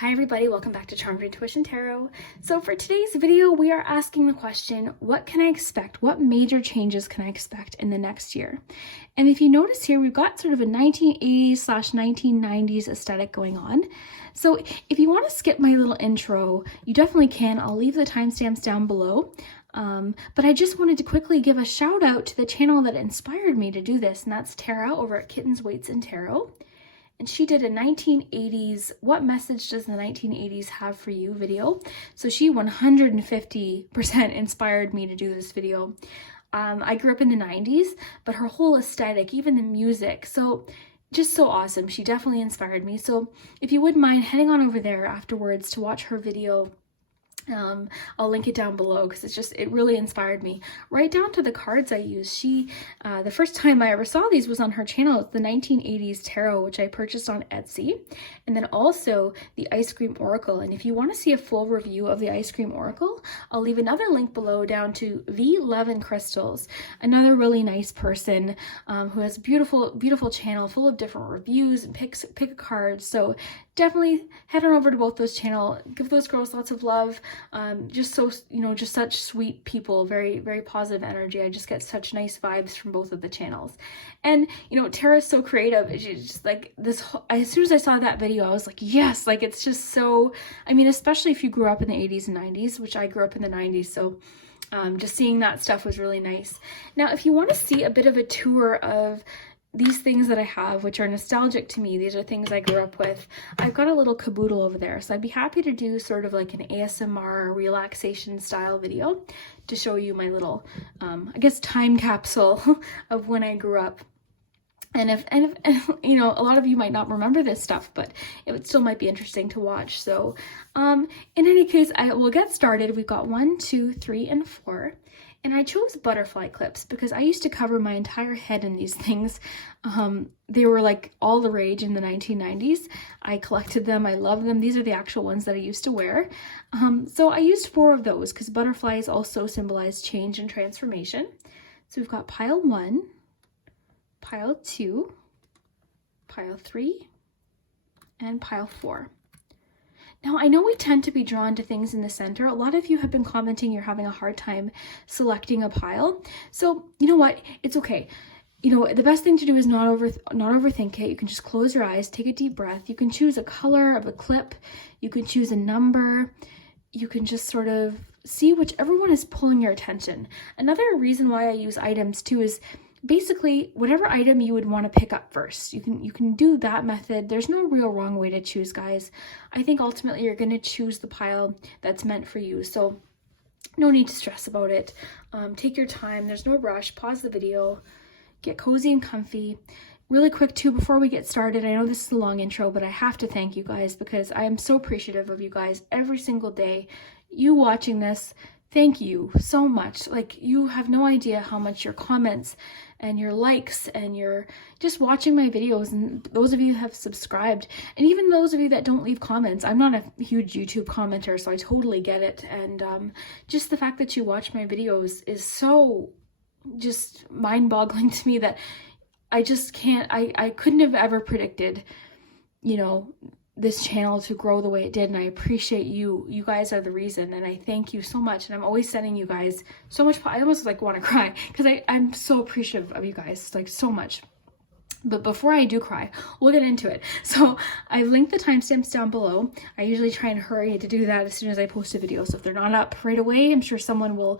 Hi everybody, welcome back to Charmed Intuition Tarot. So for today's video, we are asking the question, what can I expect? What major changes can I expect in the next year? And if you notice here, we've got sort of a 1980s/1990s aesthetic going on. So if you want to skip my little intro, you definitely can. I'll leave the timestamps down below. But I just wanted to quickly give a shout out to the channel that inspired me to do this, and that's Tara over at Kittens, Weights, and Tarot. And she did a 1980s, what message does the 1980s have for you video. So she 150% inspired me to do this video. I grew up in the 90s, but her whole aesthetic, even the music, so just so awesome. She definitely inspired me. So if you wouldn't mind heading on over there afterwards to watch her video, I'll link it down below because it really inspired me. Right down to the cards I use. The first time I ever saw these was on her channel. It's the 1980s Tarot, which I purchased on Etsy. And then also the Ice Cream Oracle. And if you want to see a full review of the Ice Cream Oracle, I'll leave another link below down to V Love and Crystals, another really nice person who has a beautiful channel full of different reviews and pick a card. So definitely head on over to both those channels. Give those girls lots of love. Just such sweet people, very, very positive energy. I just get such nice vibes from both of the channels. And, Tara's so creative. She's just like this, as soon as I saw that video, I was like, yes, like it's just so, especially if you grew up in the 80s and 90s, which I grew up in the 90s. So just seeing that stuff was really nice. Now, if you want to see a bit of a tour of these things that I have, which are nostalgic to me, these are things I grew up with, I've got a little caboodle over there. So I'd be happy to do sort of like an ASMR relaxation style video to show you my little, I guess, time capsule of when I grew up. And if a lot of you might not remember this stuff, but it still might be interesting to watch. So in any case, I will get started. We've got 1, 2, 3, and 4. And I chose butterfly clips because I used to cover my entire head in these things. They were like all the rage in the 1990s. I collected them. I love them. These are the actual ones that I used to wear. So I used 4 of those because butterflies also symbolize change and transformation. So we've got pile 1, pile 2, pile 3, and pile 4. Now, I know we tend to be drawn to things in the center. A lot of you have been commenting you're having a hard time selecting a pile. So, you know what? It's okay. The best thing to do is not overthink it. You can just close your eyes, take a deep breath. You can choose a color of a clip. You can choose a number. You can just sort of see whichever one is pulling your attention. Another reason why I use items too is basically whatever item you would want to pick up first. You can do that method. There's no real wrong way to choose, guys. I think ultimately you're going to choose the pile that's meant for you. So no need to stress about it. Take your time. There's no rush. Pause the video. Get cozy and comfy. Really quick too, before we get started, I know this is a long intro, but I have to thank you guys because I am so appreciative of you guys every single day. You watching this, thank you so much. Like, you have no idea how much your comments and your likes and your just watching my videos, and those of you who have subscribed, and even those of you that don't leave comments. I'm not a huge YouTube commenter, so I totally get it. And just the fact that you watch my videos is so just mind-boggling to me that I just can't, I couldn't have ever predicted, this channel to grow the way it did, and I appreciate you. You guys are the reason, and I thank you so much. And I'm always sending you guys so much. I almost want to cry because I'm so appreciative of you guys, like so much. But before I do cry, we'll get into it. So I linked the timestamps down below. I usually try and hurry to do that as soon as I post a video. So if they're not up right away, I'm sure someone will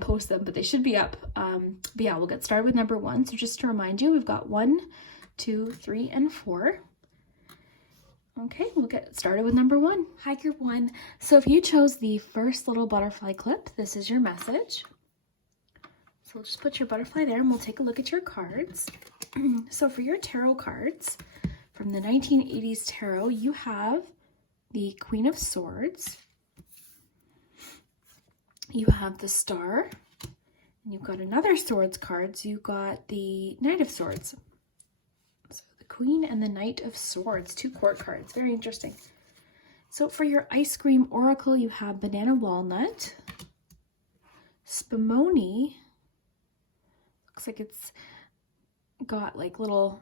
post them, but they should be up. But yeah, we'll get started with number 1. So just to remind you, we've got 1, 2, 3, and 4. Okay, we'll get started with number 1. Hi, group 1. So if you chose the first little butterfly clip, this is your message. So we'll just put your butterfly there and we'll take a look at your cards. So for your tarot cards from the 1980s tarot, you have the Queen of Swords. You have the Star. And you've got another Swords card. So you've got the Knight of Swords. Queen and the Knight of Swords, 2 court cards. Very interesting. So for your Ice Cream Oracle, you have Banana Walnut, Spumoni. Looks like it's got like little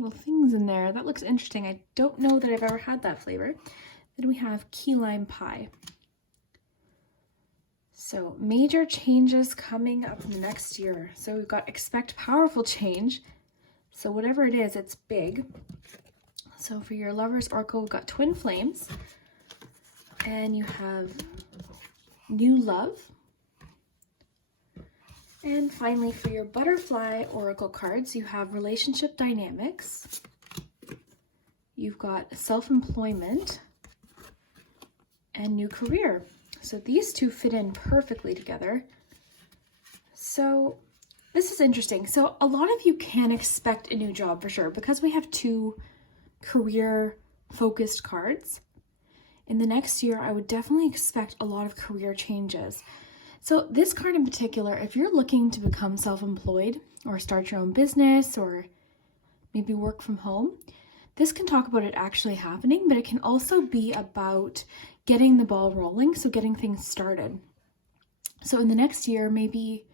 little things in there. That looks interesting. I don't know that I've ever had that flavor. Then we have key lime pie. So major changes coming up in the next year. So we've got expect powerful change. So whatever it is, it's big. So for your Lover's Oracle, we've got twin flames. And you have new love. And finally, for your Butterfly Oracle cards, you have relationship dynamics. You've got self-employment and new career. So these two fit in perfectly together. So this is interesting. So a lot of you can expect a new job for sure, because we have two career-focused cards. In the next year, I would definitely expect a lot of career changes. So this card in particular, if you're looking to become self-employed or start your own business or maybe work from home, this can talk about it actually happening, but it can also be about getting the ball rolling, so getting things started. So in the next year, maybe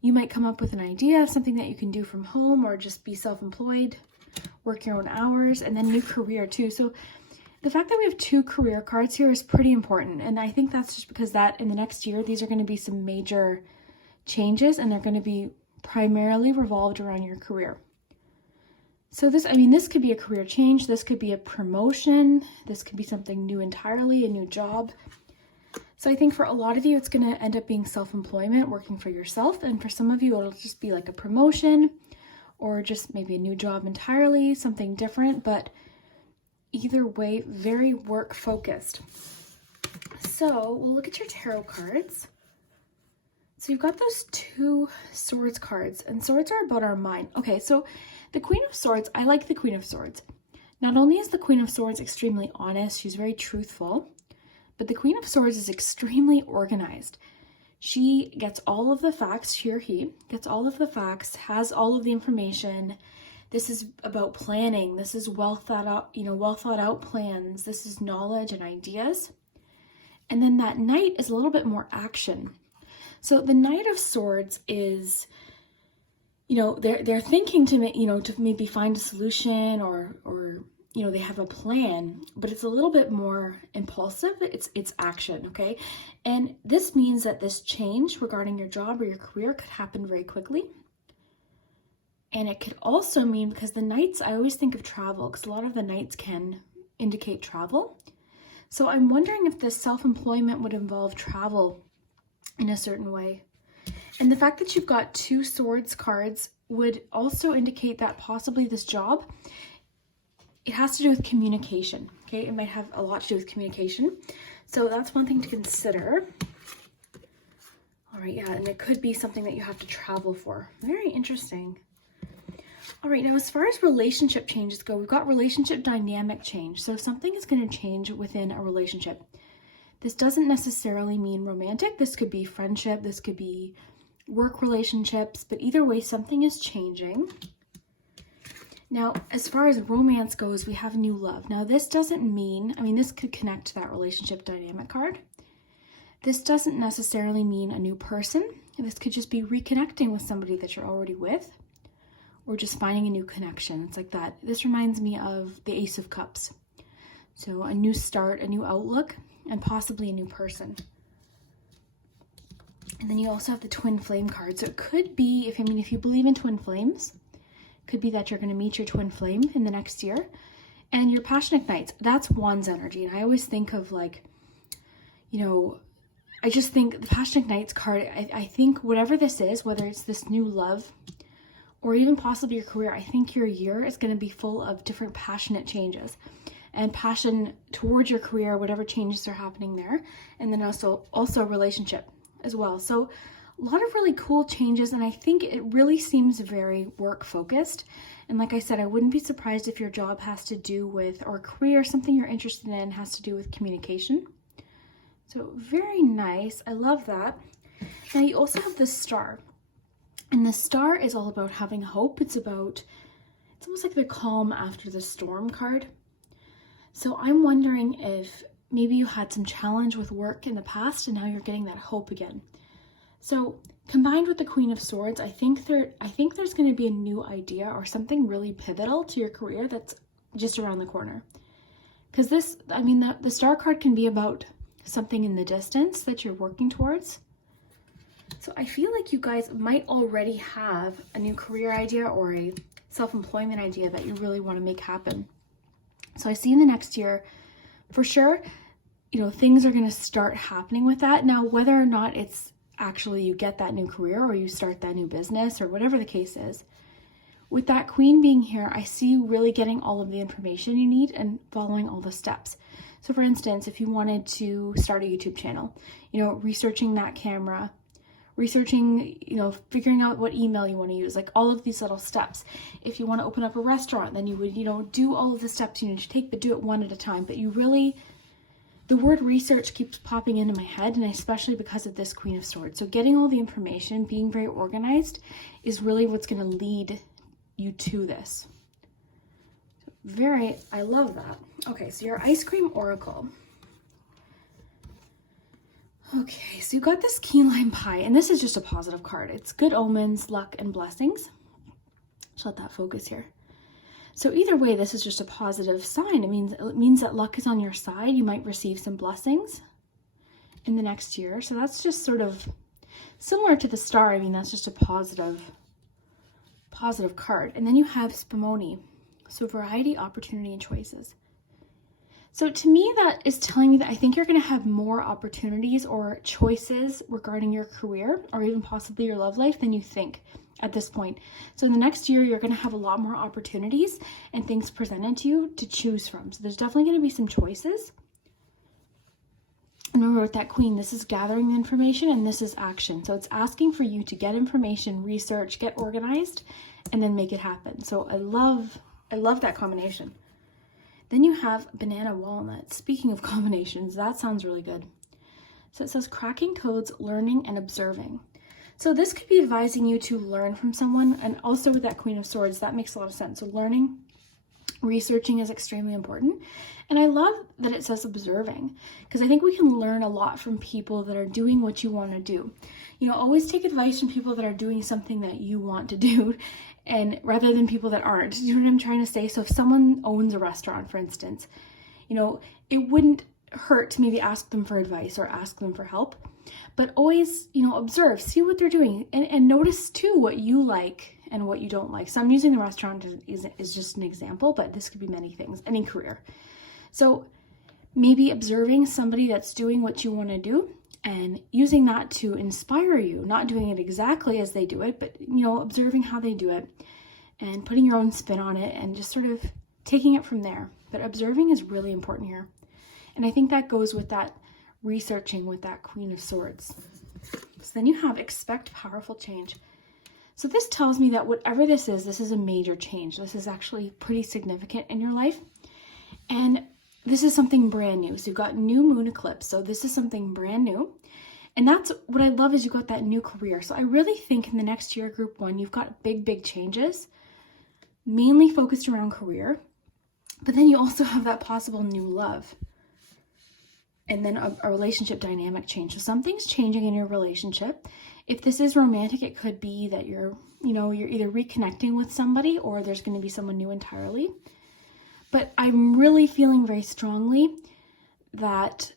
you might come up with an idea of something that you can do from home or just be self-employed, work your own hours, and then new career too. So the fact that we have two career cards here is pretty important. And I think that's just because that in the next year, these are going to be some major changes and they're going to be primarily revolved around your career. So this could be a career change. This could be a promotion. This could be something new entirely, a new job. So I think for a lot of you, it's going to end up being self-employment, working for yourself. And for some of you, it'll just be like a promotion or just maybe a new job entirely, something different. But either way, very work focused. So we'll look at your tarot cards. So you've got those two swords cards, and swords are about our mind. Okay, so the Queen of Swords, I like the Queen of Swords. Not only is the Queen of Swords extremely honest, she's very truthful, but the Queen of Swords is extremely organized. She gets all of the facts, she or he gets all of the facts, has all of the information. This is about planning. This is well thought out plans. This is knowledge and ideas. And then that Knight is a little bit more action. So the Knight of Swords is, they're thinking to maybe find a solution or they have a plan, but it's a little bit more impulsive. It's action, okay? And this means that this change regarding your job or your career could happen very quickly. And it could also mean, because the Knights, I always think of travel, because a lot of the Knights can indicate travel. So I'm wondering if this self-employment would involve travel in a certain way. And the fact that you've got two swords cards would also indicate that possibly this job, it has to do with communication, okay? It might have a lot to do with communication. So that's one thing to consider. All right, yeah, and it could be something that you have to travel for. Very interesting. All right, now as far as relationship changes go, we've got relationship dynamic change. So something is going to change within a relationship. This doesn't necessarily mean romantic. This could be friendship. This could be work relationships. But either way, something is changing. Now, as far as romance goes, we have new love. Now, this doesn't mean, this could connect to that relationship dynamic card. This doesn't necessarily mean a new person. This could just be reconnecting with somebody that you're already with, or just finding a new connection. It's like that. This reminds me of the Ace of Cups. So a new start, a new outlook, and possibly a new person. And then you also have the twin flame card. So it could be, if you believe in twin flames, it could be that you're going to meet your twin flame in the next year. And your passionate Knights, that's Wands energy. And I always think of I just think the passionate Knights card, I think whatever this is, whether it's this new love, or even possibly your career, I think your year is going to be full of different passionate changes and passion towards your career, whatever changes are happening there. And then also relationship as well. So a lot of really cool changes. And I think it really seems very work focused. And like I said, I wouldn't be surprised if your job has to do with, or career, something you're interested in has to do with communication. So very nice. I love that. Now you also have the Star. And the Star is all about having hope. It's almost like the calm after the storm card. So I'm wondering if maybe you had some challenge with work in the past and now you're getting that hope again. So combined with the Queen of Swords, I think there's going to be a new idea or something really pivotal to your career that's just around the corner. Because this, I mean, the Star card can be about something in the distance that you're working towards. So I feel like you guys might already have a new career idea or a self-employment idea that you really want to make happen. So I see in the next year, for sure, you know, things are going to start happening with that. Now, whether or not it's actually you get that new career or you start that new business or whatever the case is, with that Queen being here, I see you really getting all of the information you need and following all the steps. So for instance, if you wanted to start a YouTube channel, you know, researching that camera, researching, you know, figuring out what email you want to use, like all of these little steps. If you want to open up a restaurant, then you would, you know, do all of the steps you need to take, but do it one at a time. But you really, the word research keeps popping into my head, and especially because of this Queen of Swords. So getting all the information, being very organized is really what's going to lead you to this. I love that. Okay, so your Ice Cream Oracle. Okay, so you got this key lime pie, and this is just a positive card. It's good omens, luck, and blessings. Just let that focus here. So either way, this is just a positive sign. It means that luck is on your side. You might receive some blessings in the next year. So that's just sort of similar to the Star. I mean, that's just a positive card. And then you have Spumoni. So variety, opportunity, and choices. So to me, that is telling me that I think you're going to have more opportunities or choices regarding your career or even possibly your love life than you think at this point. So in the next year, you're going to have a lot more opportunities and things presented to you to choose from. So there's definitely going to be some choices. And remember with that Queen, this is gathering the information and this is action. So it's asking for you to get information, research, get organized, and then make it happen. So I love that combination. Then you have banana walnut. Speaking of combinations, that sounds really good. So it says cracking codes, learning, and observing. So this could be advising you to learn from someone, and also with that Queen of Swords, that makes a lot of sense. So learning, researching is extremely important. And I love that it says observing, because I think we can learn a lot from people that are doing what you want to do. You know, always take advice from people that are doing something that you want to do, and rather than people that aren't. You know what I'm trying to say? So if someone owns a restaurant, for instance, you know, it wouldn't hurt to maybe ask them for advice or ask them for help, but always, you know, observe, see what they're doing, and notice too what you like and what you don't like. So I'm using the restaurant is just an example, but this could be many things, any career. So maybe observing somebody that's doing what you want to do and using that to inspire you, not doing it exactly as they do it, but, you know, observing how they do it and putting your own spin on it and just sort of taking it from there. But observing is really important here. And I think that goes with that researching with that Queen of Swords. So then you have expect powerful change. So this tells me that whatever this is a major change. This is actually pretty significant in your life. And this is something brand new. So you've got new moon eclipse. So this is something brand new. And that's what I love is you got that new career. So I really think in the next year, group 1, you've got big changes, mainly focused around career. But then you also have that possible new love. And then a relationship dynamic change. So something's changing in your relationship. If this is romantic, it could be that you're either reconnecting with somebody or there's going to be someone new entirely. But I'm really feeling very strongly that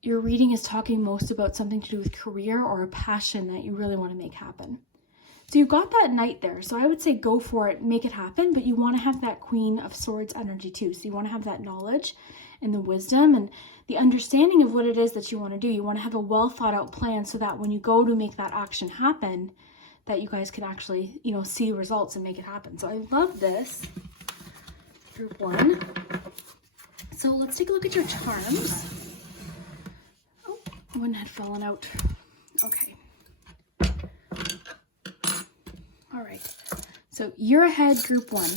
your reading is talking most about something to do with career or a passion that you really want to make happen. So you've got that Knight there. So I would say go for it, make it happen, but you want to have that Queen of Swords energy too. So you want to have that knowledge and the wisdom and the understanding of what it is that you want to do. You want to have a well thought out plan so that when you go to make that action happen, that you guys can actually, you know, see results and make it happen. So I love this. Group 1. So let's take a look at your charms. Oh, one had fallen out. Okay. All right. So year ahead, group 1.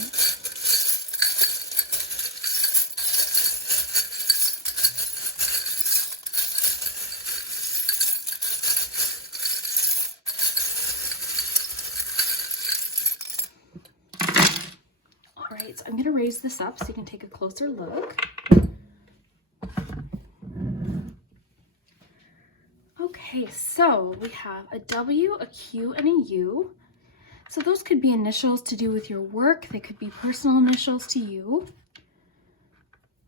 So I'm going to raise this up so you can take a closer look. Okay, Okay, so we have a W, a Q, and a U. So those could be initials to do with your work. They could be personal initials to you.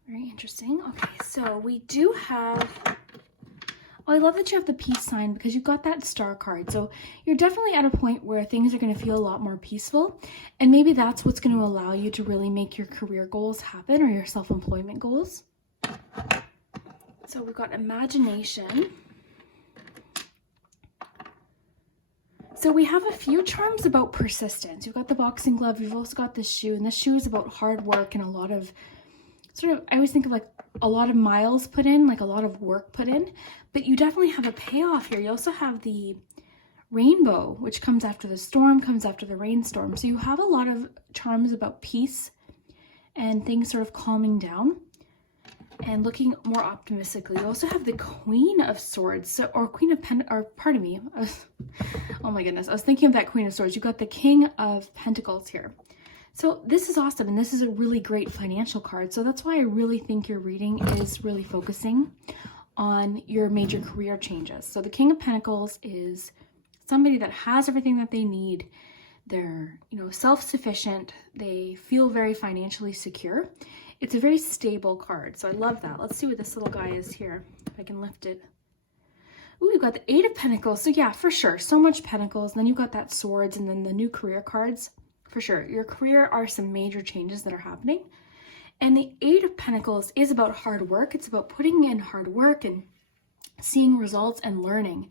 Very interesting. Okay, so we do have, oh, I love that you have the peace sign because you've got that star card. So you're definitely at a point where things are going to feel a lot more peaceful. And maybe that's what's going to allow you to really make your career goals happen or your self-employment goals. So we've got imagination. So we have a few charms about persistence. You've got the boxing glove, you've also got this shoe, and this shoe is about hard work and a lot of sort of, I always think of like a lot of miles put in, like a lot of work put in, but you definitely have a payoff here. You also have the rainbow, which comes after the storm, comes after the rainstorm. So you have a lot of charms about peace and things sort of calming down and looking more optimistically. You also have the Queen of Swords, so, or Queen of pardon me. Oh my goodness, I was thinking of that Queen of Swords. You've got the King of Pentacles here. So this is awesome, and this is a really great financial card. So that's why I really think your reading is really focusing on your major career changes. So the King of Pentacles is somebody that has everything that they need. They're, you know, self-sufficient. They feel very financially secure. It's a very stable card, so I love that. Let's see what this little guy is here, if I can lift it. Ooh, you've got the Eight of Pentacles. So yeah, for sure, so much Pentacles. And then you've got that Swords and then the new career cards. For sure, your career are some major changes that are happening. And the Eight of Pentacles is about hard work. It's about putting in hard work and seeing results and learning.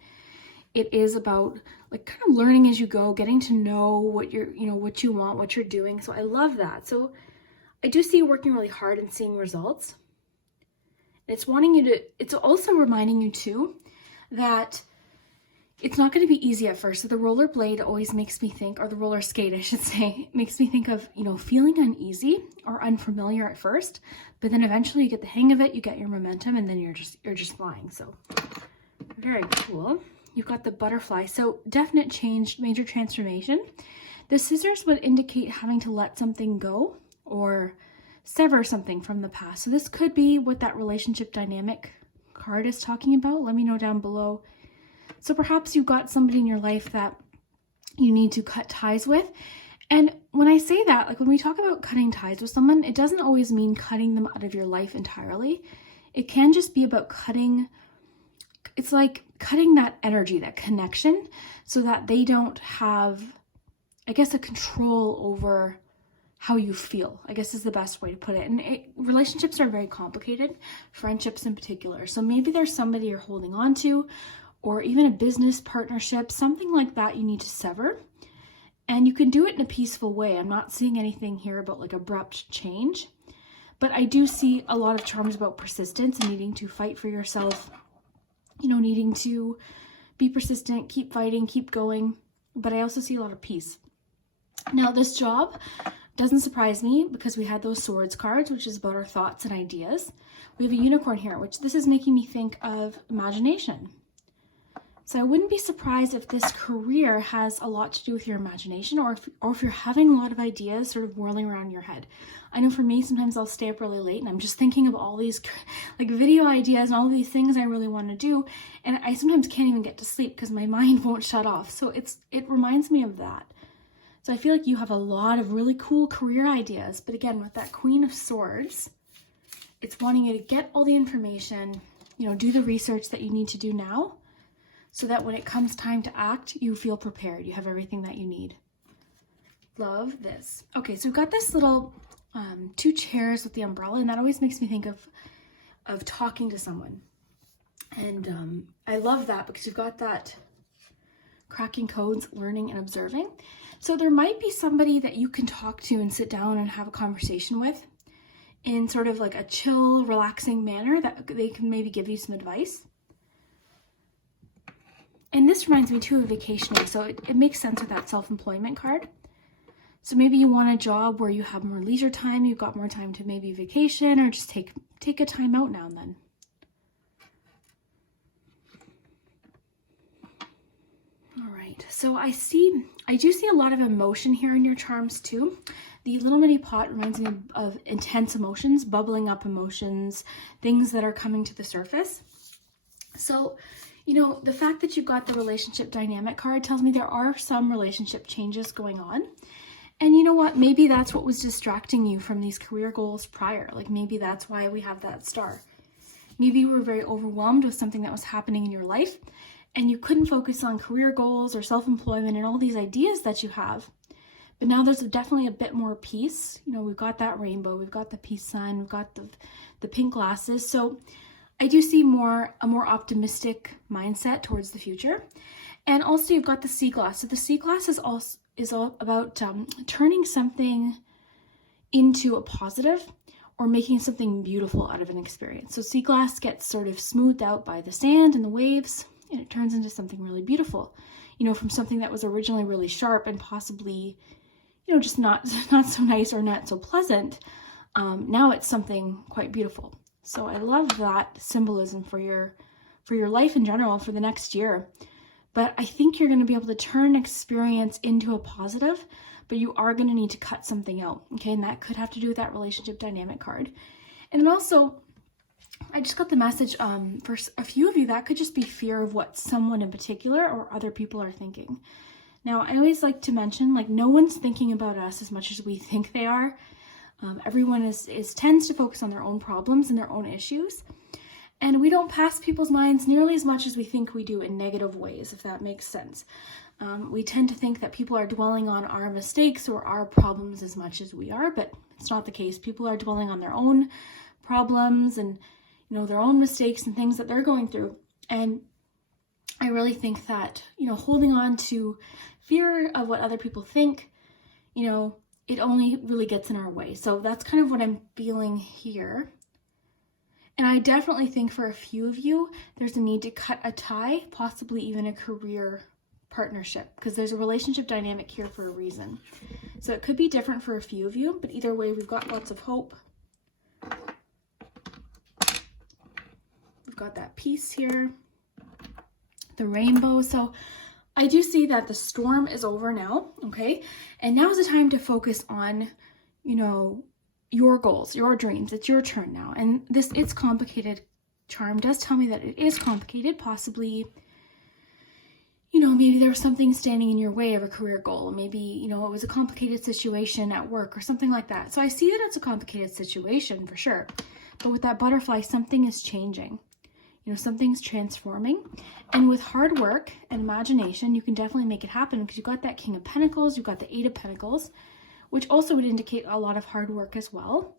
It is about like kind of learning as you go, getting to know what you're, you know, what you want, what you're doing. So I love that. So I do see you working really hard and seeing results. And it's wanting you to, it's also reminding you too that it's not going to be easy at first. So the roller blade always makes me think, or the roller skate, I should say, makes me think of, you know, feeling uneasy or unfamiliar at first, but then eventually you get the hang of it, you get your momentum, and then you're just flying. So very cool. You've got the butterfly. So definite change, major transformation. The scissors would indicate having to let something go or sever something from the past. So this could be what that relationship dynamic card is talking about. Let me know down below. So perhaps you've got somebody in your life that you need to cut ties with. And when I say that, like when we talk about cutting ties with someone, it doesn't always mean cutting them out of your life entirely. It can just be about cutting, it's like cutting that energy, that connection, so that they don't have, I guess, a control over how you feel, I guess is the best way to put it. And relationships are very complicated, friendships in particular. So maybe there's somebody you're holding on to, or even a business partnership, something like that you need to sever. And you can do it in a peaceful way. I'm not seeing anything here about like abrupt change, but I do see a lot of charms about persistence and needing to fight for yourself, you know, needing to be persistent, keep fighting, keep going. But I also see a lot of peace. Now this job doesn't surprise me because we had those swords cards, which is about our thoughts and ideas. We have a unicorn here, which this is making me think of imagination. So I wouldn't be surprised if this career has a lot to do with your imagination, or if you're having a lot of ideas sort of whirling around your head. I know for me, sometimes I'll stay up really late and I'm just thinking of all these like video ideas and all these things I really want to do. And I sometimes can't even get to sleep because my mind won't shut off. So it reminds me of that. So I feel like you have a lot of really cool career ideas. But again, with that Queen of Swords, it's wanting you to get all the information, you know, do the research that you need to do now, so that when it comes time to act, you feel prepared. You have everything that you need. Love this. Okay, so we've got this little two chairs with the umbrella, and that always makes me think of talking to someone. And I love that because you've got that cracking codes, learning and observing. So there might be somebody that you can talk to and sit down and have a conversation with in sort of like a chill, relaxing manner that they can maybe give you some advice. And this reminds me too of vacationing. So it makes sense with that self-employment card. So maybe you want a job where you have more leisure time, you've got more time to maybe vacation or just take a time out now and then. All right, so I do see a lot of emotion here in your charms too. The little mini pot reminds me of intense emotions, bubbling up emotions, things that are coming to the surface. So You know, the fact that you've got the relationship dynamic card tells me there are some relationship changes going on. And you know what? Maybe that's what was distracting you from these career goals prior. Like maybe that's why we have that star. Maybe you were very overwhelmed with something that was happening in your life and you couldn't focus on career goals or self-employment and all these ideas that you have. But now there's definitely a bit more peace. You know, we've got that rainbow, we've got the peace sign, we've got the pink glasses. So I do see a more optimistic mindset towards the future. And also you've got the sea glass. So the sea glass is all about turning something into a positive or making something beautiful out of an experience. So sea glass gets sort of smoothed out by the sand and the waves, and it turns into something really beautiful. You know, from something that was originally really sharp and possibly, you know, just not so nice or not so pleasant. Now it's something quite beautiful. So I love that symbolism for your life in general for the next year. But I think you're going to be able to turn an experience into a positive, but you are going to need to cut something out. Okay. And that could have to do with that relationship dynamic card. And then also, I just got the message for a few of you that could just be fear of what someone in particular or other people are thinking. Now, I always like to mention, like, no one's thinking about us as much as we think they are. Everyone tends to focus on their own problems and their own issues. And we don't pass people's minds nearly as much as we think we do in negative ways, if that makes sense. We tend to think that people are dwelling on our mistakes or our problems as much as we are, but it's not the case. People are dwelling on their own problems and, you know, their own mistakes and things that they're going through. And I really think that, you know, holding on to fear of what other people think, you know, it only really gets in our way. So that's kind of what I'm feeling here. And I definitely think for a few of you, there's a need to cut a tie, possibly even a career partnership, because there's a relationship dynamic here for a reason. So it could be different for a few of you, but either way, we've got lots of hope. We've got that peace here, the rainbow. So I do see that the storm is over now, okay? And now is the time to focus on, you know, your goals, your dreams. It's your turn now. And it's complicated. Charm does tell me that it is complicated. Possibly, you know, maybe there was something standing in your way of a career goal. Maybe, you know, it was a complicated situation at work or something like that. So I see that it's a complicated situation for sure. But with that butterfly, something is changing. You know, something's transforming. And with hard work and imagination, you can definitely make it happen because you've got that King of Pentacles, you've got the Eight of Pentacles, which also would indicate a lot of hard work as well.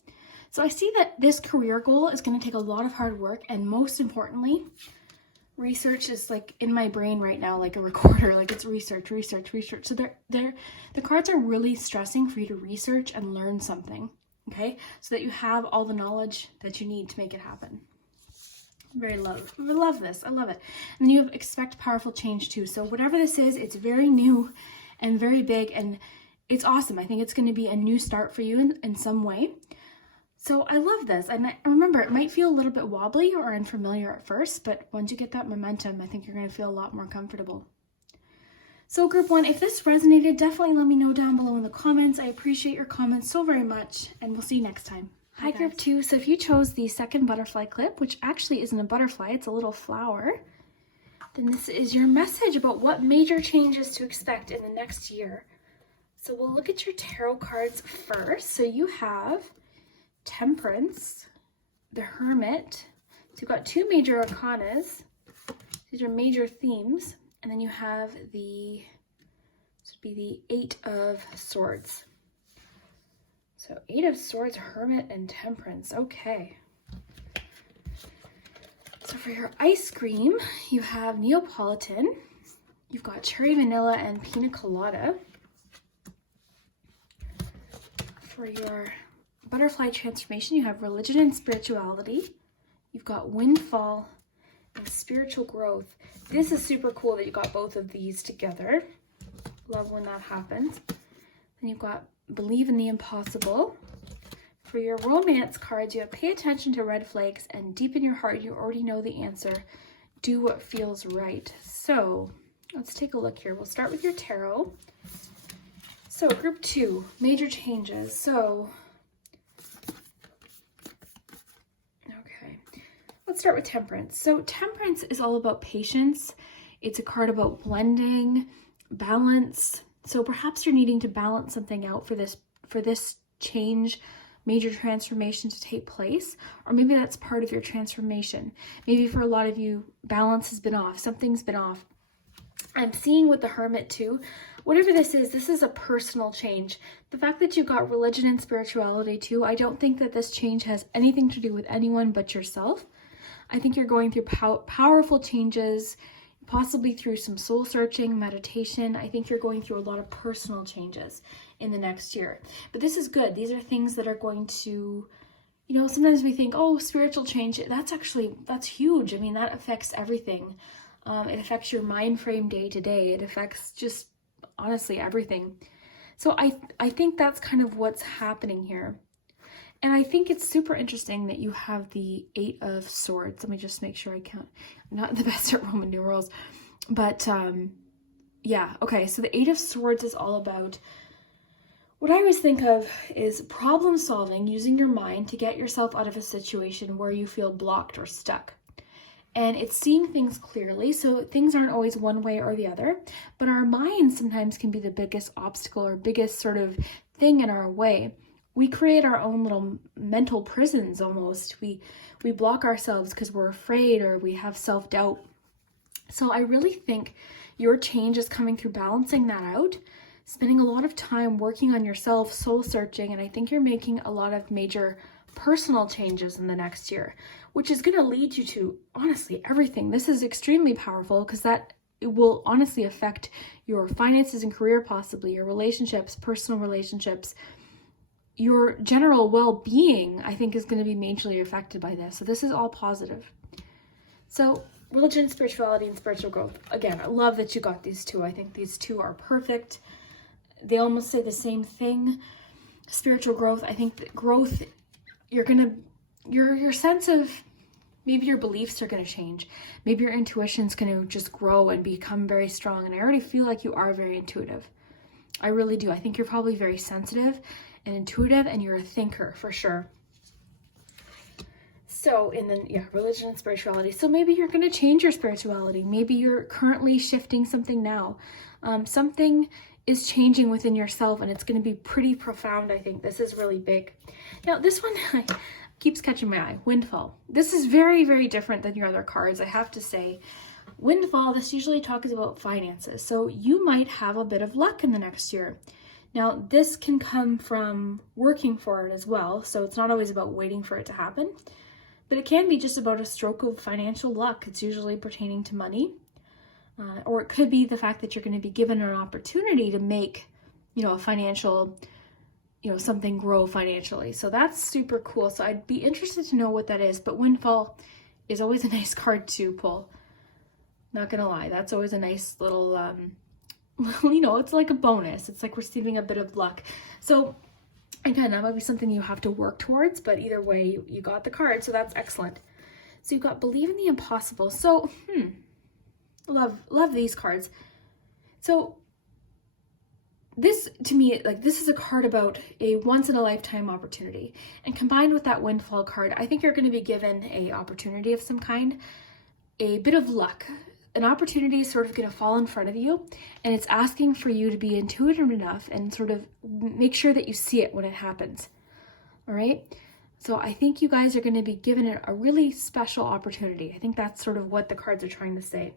So I see that this career goal is going to take a lot of hard work, and most importantly, research is like in my brain right now, like a recorder, like it's research. So the cards are really stressing for you to research and learn something, okay? So that you have all the knowledge that you need to make it happen. I love this. I love it. And you expect powerful change too. So whatever this is, it's very new and very big, and it's awesome. I think it's going to be a new start for you in some way. So I love this. And remember, it might feel a little bit wobbly or unfamiliar at first, but once you get that momentum, I think you're going to feel a lot more comfortable. So group one, if this resonated, definitely let me know down below in the comments. I appreciate your comments so very much, and we'll see you next time. Hi group two. So if you chose the second butterfly clip, which actually isn't a butterfly, it's a little flower, then this is your message about what major changes to expect in the next year. So we'll look at your tarot cards first. So you have Temperance, the Hermit. So you've got two major arcanas. These are major themes. And then you have this would be the Eight of Swords. So Eight of Swords, Hermit, and Temperance. Okay. So for your ice cream, you have Neapolitan. You've got Cherry Vanilla and Pina Colada. For your butterfly transformation, you have Religion and Spirituality. You've got Windfall and Spiritual Growth. This is super cool that you got both of these together. Love when that happens. Then you've got Believe in the Impossible. For your romance cards, you have Pay Attention to Red Flags and Deep in Your Heart, you already know the answer. Do what feels right. So let's take a look here. We'll start with your tarot. So group two, major changes. So, okay. let's start with Temperance. So Temperance is all about patience. It's a card about blending, balance. So perhaps you're needing to balance something out for this change, major transformation to take place, or maybe that's part of your transformation. Maybe for a lot of you, balance has been off, something's been off. I'm seeing with the Hermit too, whatever this is a personal change. The fact that you've got religion and spirituality too, I don't think that this change has anything to do with anyone but yourself. I think you're going through powerful changes, possibly through some soul searching, meditation. I think you're going through a lot of personal changes in the next year. But this is good. These are things that are going to, you know, sometimes we think, oh, spiritual change, that's huge. I mean, that affects everything. It affects your mind frame day to day. It affects just honestly everything. So I think that's kind of what's happening here. And I think it's super interesting that you have the 8 of Swords. Let me just make sure I count. I'm not the best at Roman numerals, but yeah. Okay, so the 8 of Swords is all about, what I always think of is problem solving, using your mind to get yourself out of a situation where you feel blocked or stuck. And it's seeing things clearly, so things aren't always one way or the other, but our minds sometimes can be the biggest obstacle or biggest sort of thing in our way. We create our own little mental prisons almost. We block ourselves because we're afraid or we have self-doubt. So I really think your change is coming through balancing that out, spending a lot of time working on yourself, soul searching, and I think you're making a lot of major personal changes in the next year, which is going to lead you to, honestly, everything. This is extremely powerful because it will honestly affect your finances and career, possibly your relationships, personal relationships, your general well-being, I think, is going to be majorly affected by this. So this is all positive. So religion, spirituality, and spiritual growth. Again, I love that you got these two. I think these two are perfect. They almost say the same thing. Spiritual growth, I think that growth, your sense of, maybe your beliefs are going to change. Maybe your intuition's going to just grow and become very strong. And I already feel like you are very intuitive. I really do. I think you're probably very sensitive and intuitive, and you're a thinker for sure. So, and then, yeah, religion and spirituality. So maybe you're going to change your spirituality. Maybe you're currently shifting something now. Something is changing within yourself, and it's going to be pretty profound, I think. This is really big. Now, this one keeps catching my eye. Windfall. This is very, very different than your other cards, I have to say. Windfall, this usually talks about finances. So you might have a bit of luck in the next year. Now, this can come from working for it as well. So it's not always about waiting for it to happen, but it can be just about a stroke of financial luck. It's usually pertaining to money. Or it could be the fact that you're going to be given an opportunity to make, a financial, something grow financially. So that's super cool. So I'd be interested to know what that is. But Windfall is always a nice card to pull. Not going to lie. That's always a nice little, it's like a bonus. It's like receiving a bit of luck. So again, that might be something you have to work towards. But either way, you got the card. So that's excellent. So you've got Believe in the Impossible. So, Love these cards. So this, to me, this is a card about a once-in-a-lifetime opportunity. And combined with that Windfall card, I think you're going to be given a opportunity of some kind, a bit of luck. An opportunity is sort of going to fall in front of you, and it's asking for you to be intuitive enough and sort of make sure that you see it when it happens. All right? So I think you guys are going to be given a really special opportunity. I think that's sort of what the cards are trying to say.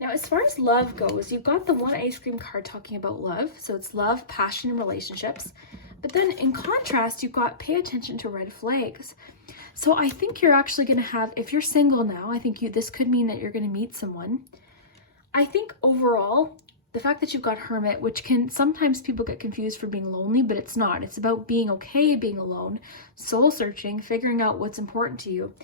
Now, as far as love goes, you've got the one ice cream card talking about love. So it's love, passion, and relationships. But then in contrast, you've got pay attention to red flags. So I think you're actually going to have, if you're single now, I think this could mean that you're going to meet someone. I think overall, the fact that you've got Hermit, which can, sometimes people get confused for being lonely, but it's not. It's about being okay being alone, soul searching, figuring out what's important to you.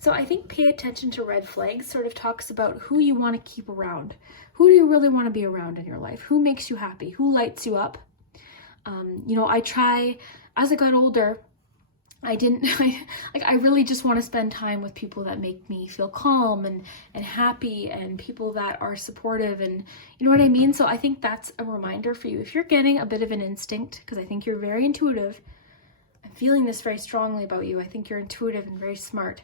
So I think pay attention to red flags sort of talks about who you want to keep around. Who do you really want to be around in your life? Who makes you happy? Who lights you up? I try, as I got older, I really just want to spend time with people that make me feel calm and happy, and people that are supportive, and you know what I mean? So I think that's a reminder for you. If you're getting a bit of an instinct, because I think you're very intuitive, I'm feeling this very strongly about you. I think you're intuitive and very smart.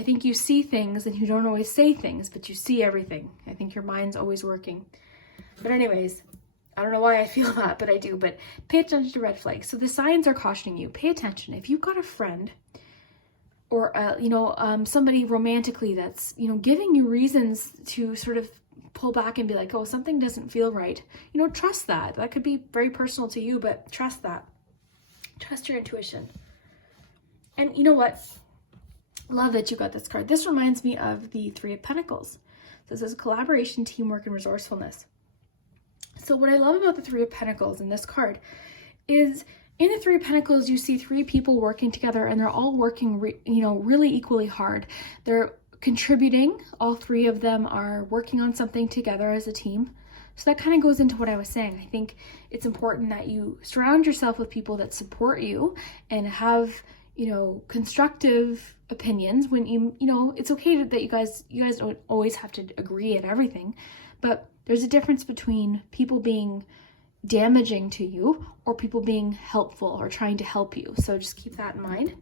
I think you see things and you don't always say things, but you see everything. I think your mind's always working. But anyways, I don't know why I feel that, but I do. But pay attention to red flags. So the signs are cautioning you. Pay attention. If you've got a friend or, somebody romantically that's, giving you reasons to sort of pull back and be like, oh, something doesn't feel right. Trust that. That could be very personal to you, but trust that. Trust your intuition. And you know what? Love that you got this card. This reminds me of the Three of Pentacles. This is collaboration, teamwork, and resourcefulness. So what I love about the Three of Pentacles in this card is in the Three of Pentacles, you see three people working together and they're all working, really equally hard. They're contributing. All three of them are working on something together as a team. So that kind of goes into what I was saying. I think it's important that you surround yourself with people that support you and have, constructive opinions when it's okay that you guys don't always have to agree at everything, but there's a difference between people being damaging to you or people being helpful or trying to help you. So just keep that in mind.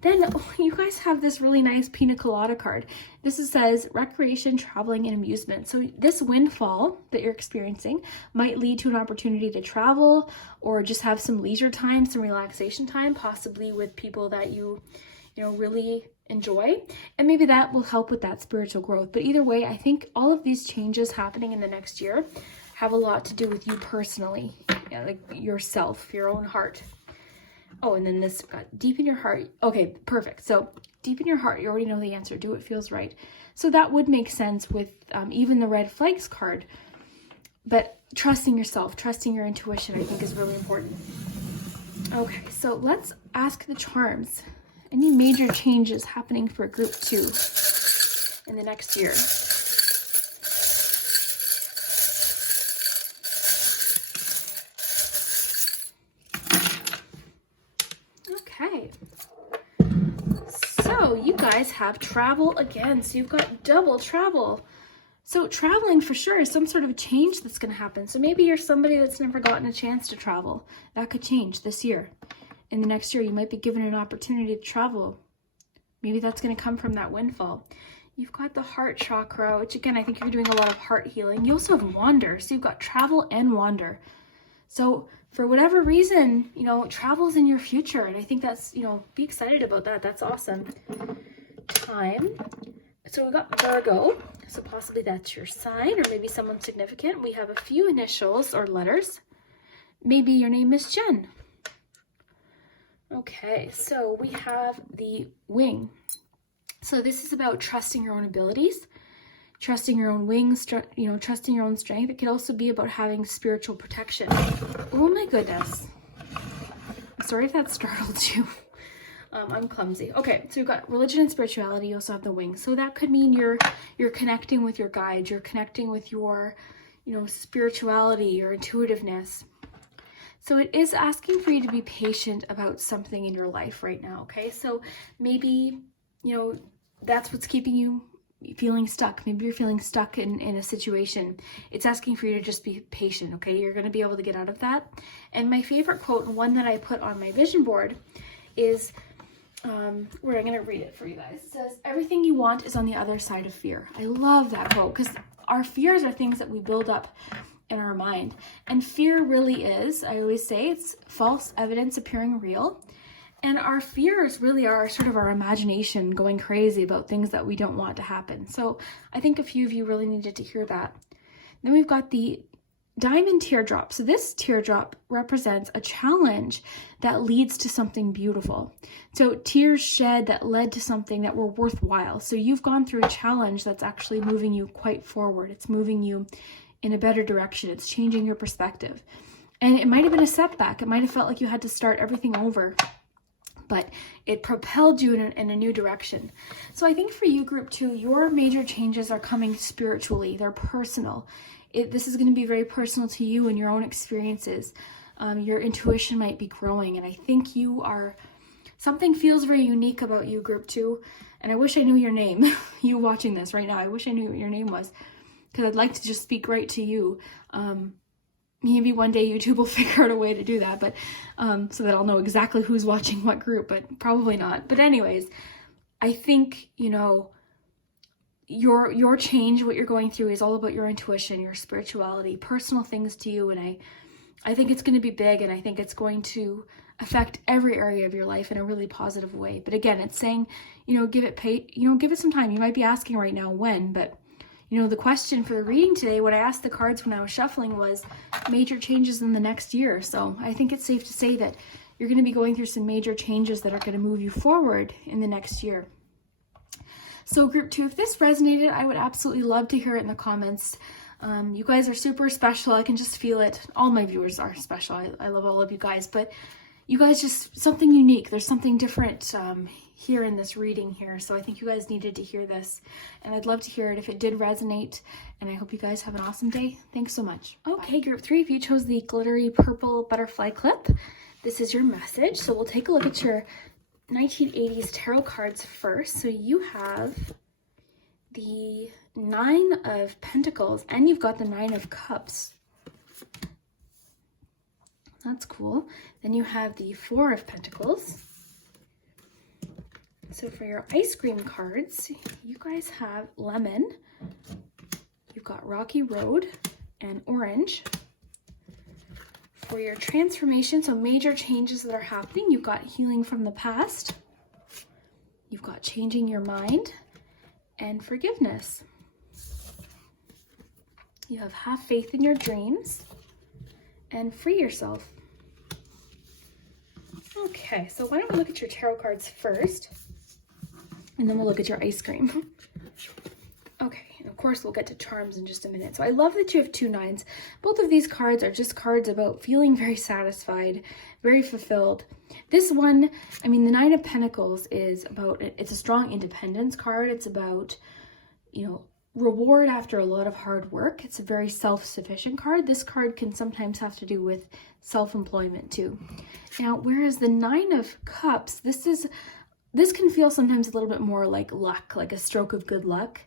Then you guys have this really nice pina colada card. This says recreation, traveling, and amusement. So this windfall that you're experiencing might lead to an opportunity to travel or just have some leisure time, some relaxation time, possibly with people that you really enjoy. And maybe that will help with that spiritual growth. But either way, I think all of these changes happening in the next year have a lot to do with you personally, like yourself, your own heart. Oh, and then this got deep in your heart. Okay, perfect. So deep in your heart, you already know the answer. Do what feels right. So that would make sense with even the red flags card. But trusting yourself, trusting your intuition, I think is really important. Okay, so let's ask the charms. Any major changes happening for group 2 in the next year? Okay. So you guys have travel again. So you've got double travel. So traveling for sure is some sort of change that's going to happen. So maybe you're somebody that's never gotten a chance to travel. That could change this year. In the next year, you might be given an opportunity to travel. Maybe that's going to come from that windfall. You've got the heart chakra, which again, I think you're doing a lot of heart healing. You also have wander. So you've got travel and wander. So for whatever reason, travel's in your future. And I think that's, be excited about that. That's awesome. Time. So we've got Virgo. So possibly that's your sign or maybe someone significant. We have a few initials or letters. Maybe your name is Jen. Okay, so we have the wing. So this is about trusting your own abilities, trusting your own wings, trusting your own strength. It could also be about having spiritual protection. Oh my goodness. Sorry if that startled you. I'm clumsy. Okay, so you've got religion and spirituality. You also have the wing. So that could mean you're connecting with your guide. You're connecting with your, spirituality, your intuitiveness. So it is asking for you to be patient about something in your life right now, okay? So maybe, that's what's keeping you feeling stuck. Maybe you're feeling stuck in a situation. It's asking for you to just be patient, okay? You're going to be able to get out of that. And my favorite quote, and one that I put on my vision board, is, where I'm going to read it for you guys. It says, everything you want is on the other side of fear. I love that quote because our fears are things that we build up in our mind. And fear really is, I always say, it's false evidence appearing real. And our fears really are sort of our imagination going crazy about things that we don't want to happen. So I think a few of you really needed to hear that. Then we've got the diamond teardrop. So this teardrop represents a challenge that leads to something beautiful. So tears shed that led to something that were worthwhile. So you've gone through a challenge that's actually moving you quite forward. It's moving you in a better direction. It's changing your perspective. And it might have been a setback. It might have felt like you had to start everything over, but it propelled you in a new direction. So I think for you, group 2, your major changes are coming spiritually. They're personal. This is going to be very personal to you and your own experiences. Your intuition might be growing. And I think something feels very unique about you, group 2. And I wish I knew your name. You watching this right now, I wish I knew what your name was, because I'd like to just speak right to you. Maybe one day YouTube will figure out a way to do that, but so that I'll know exactly who's watching what group, but probably not. But anyways, I think, you know, your change, what you're going through is all about your intuition, your spirituality, personal things to you. And I think it's going to be big, and I think it's going to affect every area of your life in a really positive way. But again, it's saying, you know, give it some time. You might be asking right now when, but you know, the question for the reading today, what I asked the cards when I was shuffling was major changes in the next year. So I think it's safe to say that you're going to be going through some major changes that are going to move you forward in the next year. So group 2, if this resonated, I would absolutely love to hear it in the comments. You guys are super special. I can just feel it. All my viewers are special. I love all of you guys, but you guys just something unique. There's something different here in this reading here. So I think you guys needed to hear this, and I'd love to hear it if it did resonate. And I hope you guys have an awesome day. Thanks so much. Okay, group 3, if you chose the glittery purple butterfly clip, this is your message. So we'll take a look at your 1980s tarot cards first. So you have the 9 of Pentacles, and you've got the 9 of Cups. That's cool. Then you have the 4 of Pentacles. So for your ice cream cards, you guys have lemon, you've got rocky road, and orange. For your transformation, so major changes that are happening, you've got healing from the past, you've got changing your mind, and forgiveness. You have faith in your dreams, and free yourself. Okay, so why don't we look at your tarot cards first, and then we'll look at your ice cream. Okay, and of course we'll get to charms in just a minute. So I love that you have 2 9s. Both of these cards are just cards about feeling very satisfied, very fulfilled. This one, I mean, the 9 of Pentacles is about, it's a strong independence card. It's about, you know, reward after a lot of hard work. It's a very self-sufficient card. This card can sometimes have to do with self-employment too. Now, whereas the 9 of Cups, this can feel sometimes a little bit more like luck, like a stroke of good luck.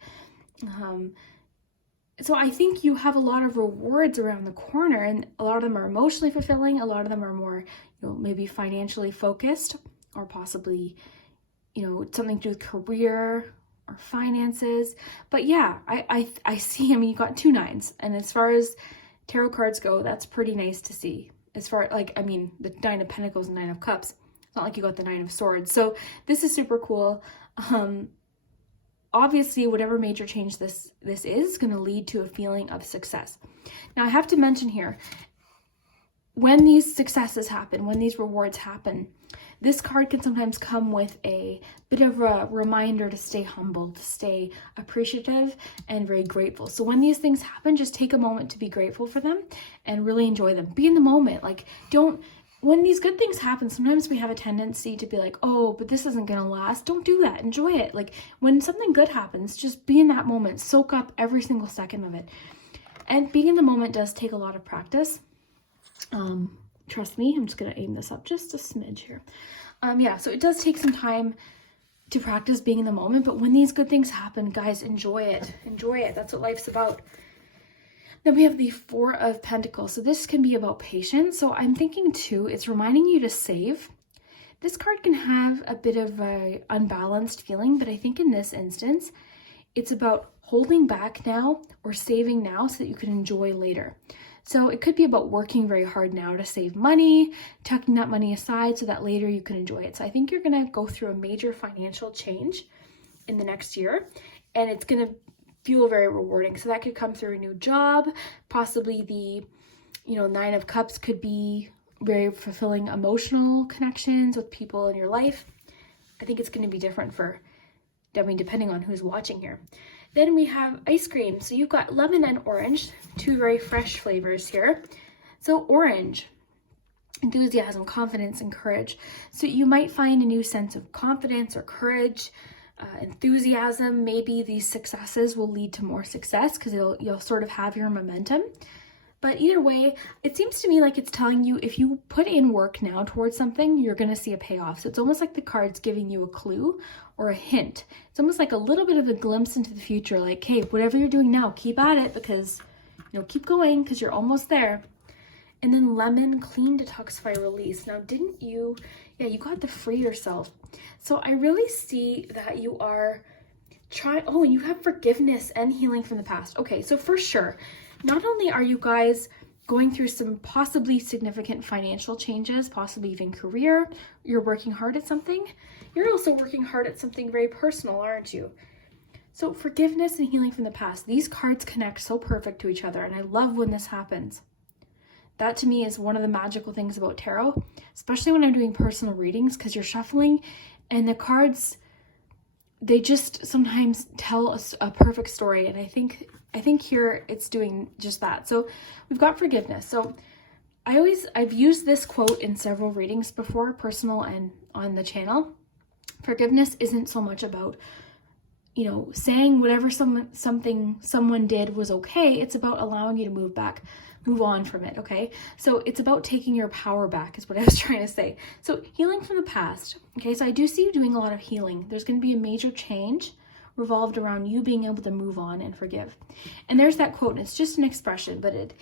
So I think you have a lot of rewards around the corner, and a lot of them are emotionally fulfilling. A lot of them are more, you know, maybe financially focused, or possibly, you know, something to do with career or finances. But yeah, I see, I mean, you got 2 9s, and as far as tarot cards go, that's pretty nice to see. As far, like, I mean, the 9 of Pentacles and 9 of Cups, it's not like you got the 9 of Swords. So this is super cool. Obviously, whatever major change this is going to lead to a feeling of success. Now, I have to mention here, when these successes happen, when these rewards happen, this card can sometimes come with a bit of a reminder to stay humble, to stay appreciative and very grateful. So when these things happen, just take a moment to be grateful for them and really enjoy them. Be in the moment. Like, when these good things happen, sometimes we have a tendency to be like, oh, but this isn't going to last. Don't do that. Enjoy it. Like, when something good happens, just be in that moment. Soak up every single second of it. And being in the moment does take a lot of practice. Trust me, I'm just going to aim this up just a smidge here. Yeah, so it does take some time to practice being in the moment, but when these good things happen, guys, enjoy it. Enjoy it. That's what life's about. Then we have the 4 of Pentacles. So this can be about patience. So I'm thinking too, it's reminding you to save. This card can have a bit of a unbalanced feeling, but I think in this instance, it's about holding back now or saving now so that you can enjoy later. So it could be about working very hard now to save money, tucking that money aside so that later you can enjoy it. So I think you're going to go through a major financial change in the next year, and it's going to feel very rewarding. So that could come through a new job, possibly the, you know, 9 of Cups could be very fulfilling emotional connections with people in your life. I think it's going to be different depending on who's watching here. Then we have ice cream. So you've got lemon and orange, 2 very fresh flavors here. So orange, enthusiasm, confidence, and courage. So you might find a new sense of confidence or courage, enthusiasm. Maybe these successes will lead to more success because you'll sort of have your momentum. But either way, it seems to me like it's telling you if you put in work now towards something, you're going to see a payoff. So it's almost like the card's giving you a clue or a hint. It's almost like a little bit of a glimpse into the future. Like, hey, whatever you're doing now, keep at it because, you know, keep going because you're almost there. And then lemon, clean, detoxify, release. Now, didn't you, yeah, you got the free yourself. So I really see that you are trying, oh, and you have forgiveness and healing from the past. Okay, so for sure, not only are you guys going through some possibly significant financial changes, possibly even career, you're working hard at something, you're also working hard at something very personal, aren't you? So forgiveness and healing from the past, these cards connect so perfect to each other, and I love when this happens. That to me is one of the magical things about tarot, especially when I'm doing personal readings, because you're shuffling and the cards, they just sometimes tell us a perfect story. And I think here it's doing just that. So we've got forgiveness. So I've used this quote in several readings before, personal and on the channel. Forgiveness isn't so much about, you know, saying whatever someone did was okay. It's about allowing you to move on from it, okay? So it's about taking your power back is what I was trying to say. So healing from the past, okay? So I do see you doing a lot of healing. There's going to be a major change revolved around you being able to move on and forgive. And there's that quote, and it's just an expression, but it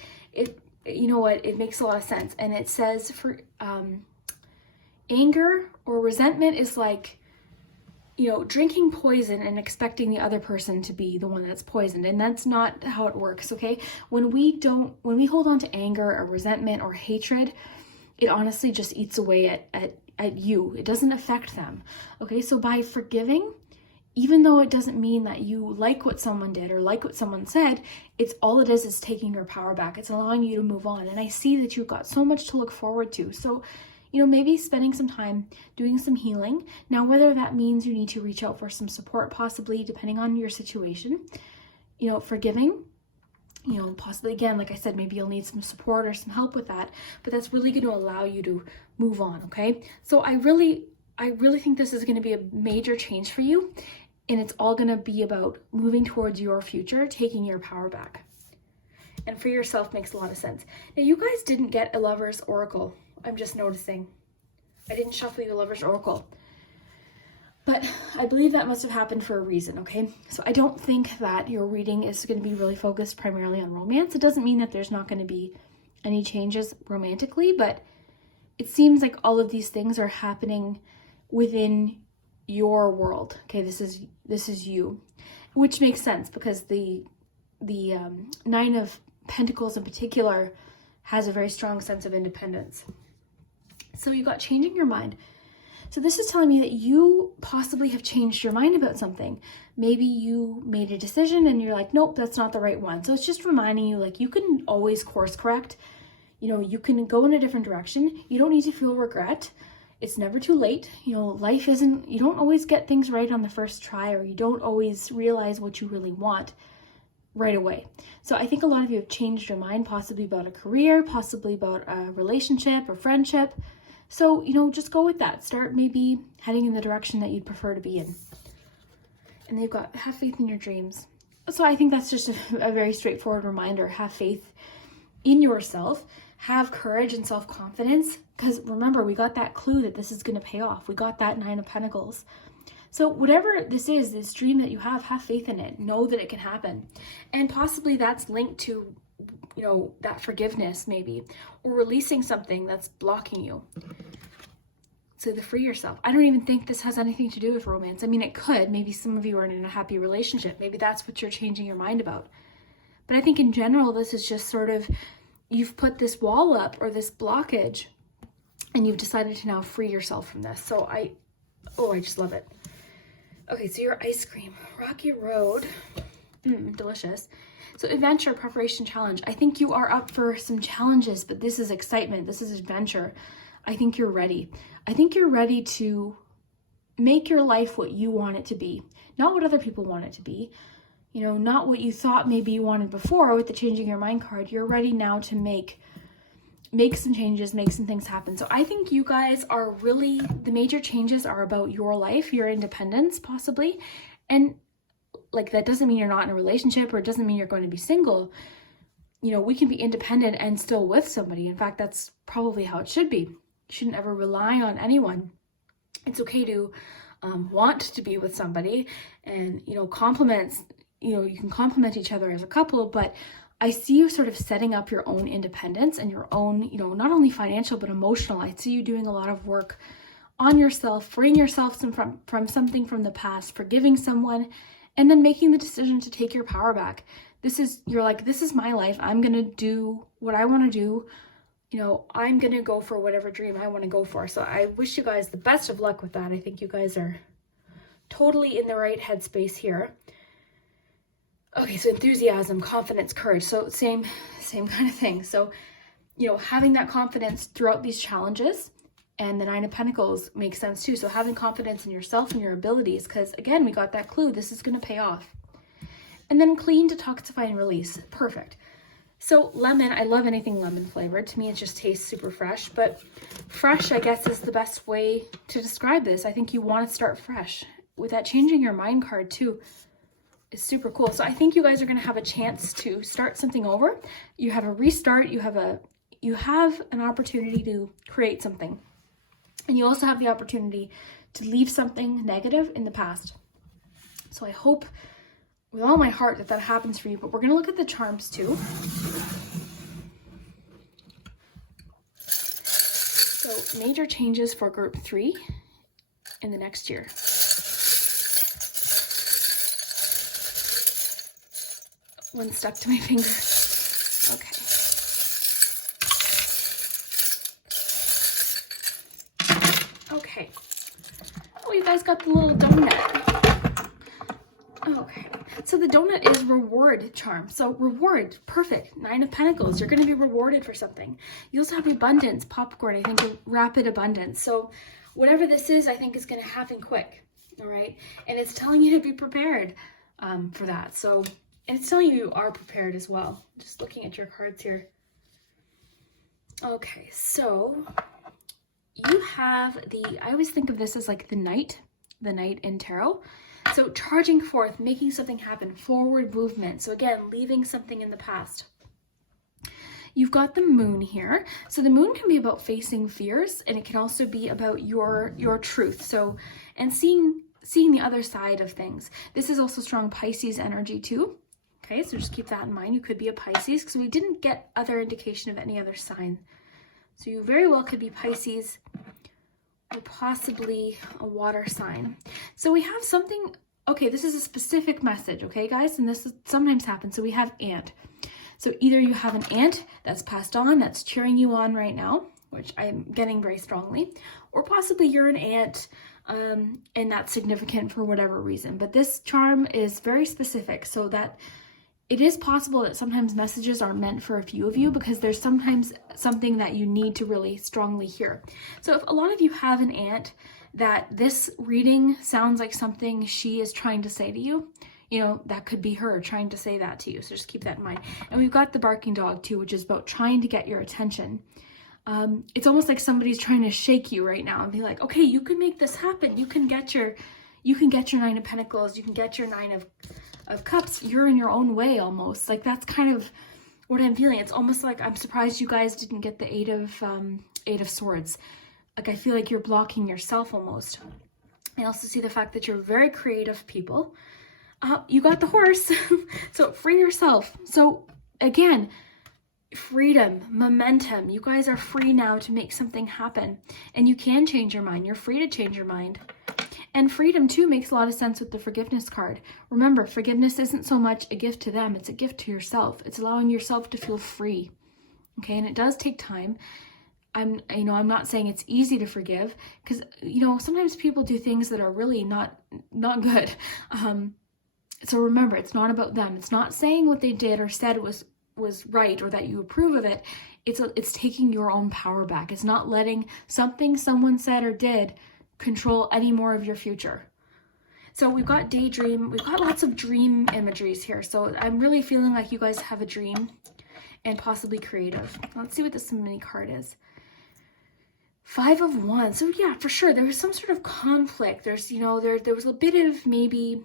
you know what, it makes a lot of sense. And it says for anger or resentment is like, you know, drinking poison and expecting the other person to be the one that's poisoned. And that's not how it works, okay? When we hold on to anger or resentment or hatred, it honestly just eats away at you. It doesn't affect them, okay? So by forgiving, even though it doesn't mean that you like what someone did or like what someone said, it's all it is taking your power back. It's allowing you to move on. And I see that you've got so much to look forward to. So, you know, maybe spending some time doing some healing. Now, whether that means you need to reach out for some support, possibly, depending on your situation, you know, forgiving, you know, possibly, again, like I said, maybe you'll need some support or some help with that, but that's really going to allow you to move on, okay? So I really think this is going to be a major change for you, and it's all going to be about moving towards your future, taking your power back. And for yourself makes a lot of sense. Now, you guys didn't get a Lover's Oracle. I'm just noticing. I didn't shuffle you a Lover's Oracle. But I believe that must have happened for a reason, okay? So I don't think that your reading is going to be really focused primarily on romance. It doesn't mean that there's not going to be any changes romantically, but it seems like all of these things are happening within your world, okay? This is you, which makes sense because the Nine of Pentacles in particular has a very strong sense of independence. So you got changing your mind. So this is telling me that you possibly have changed your mind about something. Maybe you made a decision and you're like, nope, that's not the right one. So it's just reminding you, like, you can always course correct. You know, you can go in a different direction. You don't need to feel regret. It's never too late. You know, life isn't, you don't always get things right on the first try, or you don't always realize what you really want right away. So I think a lot of you have changed your mind, possibly about a career, possibly about a relationship or friendship. So, you know, just go with that. Start maybe heading in the direction that you'd prefer to be in. And they've got, have faith in your dreams. So I think that's just a very straightforward reminder. Have faith in yourself. Have courage and self-confidence. Because remember, we got that clue that this is going to pay off. We got that Nine of Pentacles. So whatever this is, this dream that you have faith in it. Know that it can happen. And possibly that's linked to, you know, that forgiveness maybe, or releasing something that's blocking you. So to free yourself. I don't even think this has anything to do with romance. I mean, it could. Maybe some of you are in a happy relationship. Maybe that's what you're changing your mind about. But I think in general, this is just sort of, you've put this wall up or this blockage, and you've decided to now free yourself from this. So I just love it. Okay, so your ice cream, Rocky Road, delicious. So adventure, preparation, challenge. I think you are up for some challenges, but this is excitement. This is adventure. I think you're ready. I think you're ready to make your life what you want it to be, not what other people want it to be. You know, not what you thought maybe you wanted before with the changing your mind card. You're ready now to make some changes, make some things happen. So I think you guys are really, the major changes are about your life, your independence possibly. And like, that doesn't mean you're not in a relationship, or it doesn't mean you're going to be single. You know, we can be independent and still with somebody. In fact, that's probably how it should be. You shouldn't ever rely on anyone. It's okay to want to be with somebody, and, you know, compliments, you know, you can compliment each other as a couple, but I see you sort of setting up your own independence and your own, not only financial, but emotional. I see you doing a lot of work on yourself, freeing yourself from something from the past, forgiving someone, and then making the decision to take your power back. You're like, this is my life. I'm going to do what I want to do. I'm going to go for whatever dream I want to go for. So I wish you guys the best of luck with that. I think you guys are totally in the right headspace here. Okay, so enthusiasm, confidence, courage. So same kind of thing. So, having that confidence throughout these challenges, and the Nine of Pentacles makes sense too. So having confidence in yourself and your abilities, because again, we got that clue. This is going to pay off. And then clean, detoxify, and release. Perfect. So lemon, I love anything lemon flavored. To me, it just tastes super fresh. But fresh, I guess, is the best way to describe this. I think you want to start fresh. With that changing your mind card too, is super cool. So I think you guys are going to have a chance to start something over. You have a restart. You have an opportunity to create something. And you also have the opportunity to leave something negative in the past. So I hope with all my heart that happens for you. But we're going to look at the charms too. So major changes for group 3 in the next year. One stuck to my finger. Okay. Okay. Oh, you guys got the little donut. Okay. So the donut is reward charm. So reward, perfect. 9 of Pentacles. You're going to be rewarded for something. You also have abundance, popcorn. I think rapid abundance. So whatever this is, I think is going to happen quick. All right. And it's telling you to be prepared for that. So, and it's telling you are prepared as well. Just looking at your cards here. Okay, so you have I always think of this as like the knight in tarot. So charging forth, making something happen, forward movement. So again, leaving something in the past. You've got the moon here. So the moon can be about facing fears, and it can also be about your truth. So, and seeing the other side of things. This is also strong Pisces energy too. Okay, so just keep that in mind. You could be a Pisces because we didn't get other indication of any other sign. So you very well could be Pisces or possibly a water sign. So we have something, okay, this is a specific message, okay, guys? And this sometimes happens. So we have aunt. So either you have an aunt that's passed on, that's cheering you on right now, which I'm getting very strongly, or possibly you're an aunt and that's significant for whatever reason. But this charm is very specific so that it is possible that sometimes messages are meant for a few of you because there's sometimes something that you need to really strongly hear. So if a lot of you have an aunt that this reading sounds like something she is trying to say to you, that could be her trying to say that to you. So just keep that in mind. And we've got the barking dog too, which is about trying to get your attention. It's almost like somebody's trying to shake you right now and be like, okay, you can make this happen. You can get your 9 of Pentacles. You can get your 9 of Cups. You're in your own way almost. Like that's kind of what I'm feeling. It's almost like I'm surprised you guys didn't get the 8 of Swords. Like I feel like you're blocking yourself almost. I also see the fact that you're very creative people. You got the horse. So free yourself. So again, freedom, momentum. You guys are free now to make something happen. And you can change your mind. You're free to change your mind. And freedom too makes a lot of sense with the forgiveness card. Remember, forgiveness isn't so much a gift to them, it's a gift to yourself. It's allowing yourself to feel free. Okay, and it does take time. I'm not saying it's easy to forgive because sometimes people do things that are really not good. So remember, it's not about them. It's not saying what they did or said was right or that you approve of it. It's taking your own power back. It's not letting something someone said or did control any more of your future. So we've got Daydream. We've got lots of dream imageries here. So I'm really feeling like you guys have a dream and possibly creative. Let's see what this mini card is. 5 of Wands. So yeah, for sure. There was some sort of conflict. There's, there was a bit of maybe,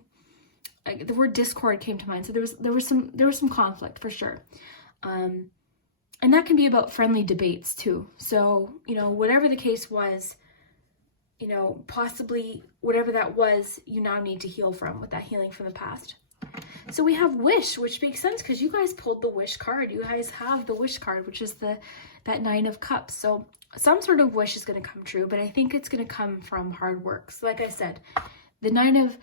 like the word discord came to mind. So there was some conflict for sure. And that can be about friendly debates too. So, whatever the case was, possibly whatever that was, you now need to heal from with that healing from the past. So we have wish, which makes sense because you guys pulled the wish card. You guys have the wish card, which is that 9 of cups. So some sort of wish is going to come true, but I think it's going to come from hard work. So like I said, the 9 of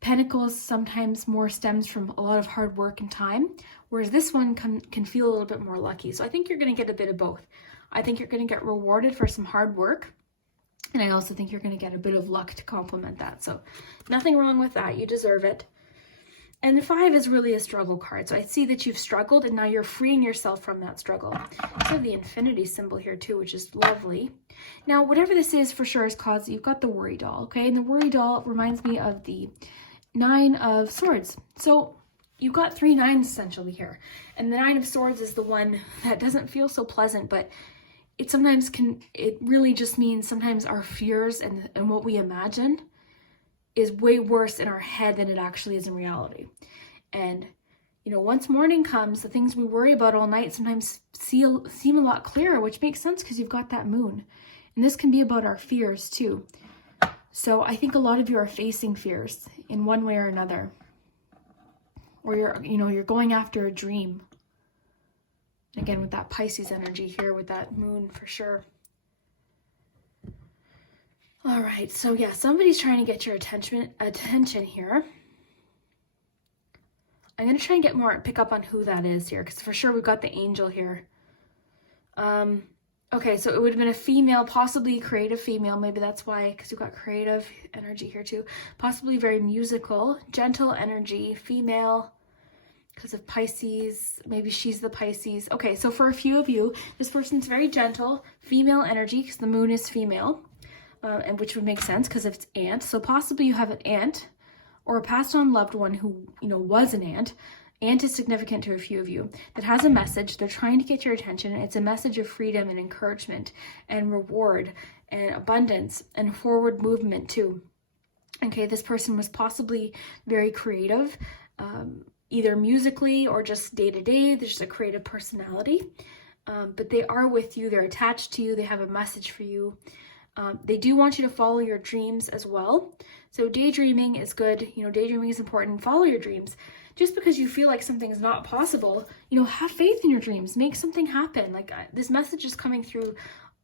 Pentacles sometimes more stems from a lot of hard work and time, whereas this one can feel a little bit more lucky. So I think you're going to get a bit of both. I think you're going to get rewarded for some hard work, and I also think you're going to get a bit of luck to complement that. So nothing wrong with that. You deserve it. And the 5 is really a struggle card. So I see that you've struggled and now you're freeing yourself from that struggle. I have the infinity symbol here too, which is lovely. Now, whatever this is for sure is caused, you've got the worry doll, okay? And the worry doll reminds me of the 9 of swords. So you've got 3 9s essentially here. And the 9 of swords is the one that doesn't feel so pleasant, but it sometimes it really just means sometimes our fears and what we imagine is way worse in our head than it actually is in reality. And, you know, once morning comes, the things we worry about all night sometimes seem a lot clearer, which makes sense because you've got that moon. And this can be about our fears too. So I think a lot of you are facing fears in one way or another. Or you're going after a dream. Again, with that Pisces energy here, with that moon for sure. All right, so yeah, somebody's trying to get your attention here. I'm going to try and pick up on who that is here, because for sure we've got the angel here. Okay, so it would have been a female, possibly creative female. Maybe that's why, because you've got creative energy here too. Possibly very musical, gentle energy, female, because of Pisces. Maybe she's the Pisces. Okay, so for a few of you, this person's very gentle, female energy, because the moon is female. And which would make sense because of its aunt. So possibly you have an aunt or a passed on loved one who, was an aunt. Aunt is significant to a few of you that has a message. They're trying to get your attention. It's a message of freedom and encouragement and reward and abundance and forward movement too. Okay, this person was possibly very creative, either musically or just day to day. There's just a creative personality, but they are with you. They're attached to you. They have a message for you. They do want you to follow your dreams as well. So daydreaming is good. Daydreaming is important. Follow your dreams. Just because you feel like something's not possible, have faith in your dreams. Make something happen. Like this message is coming through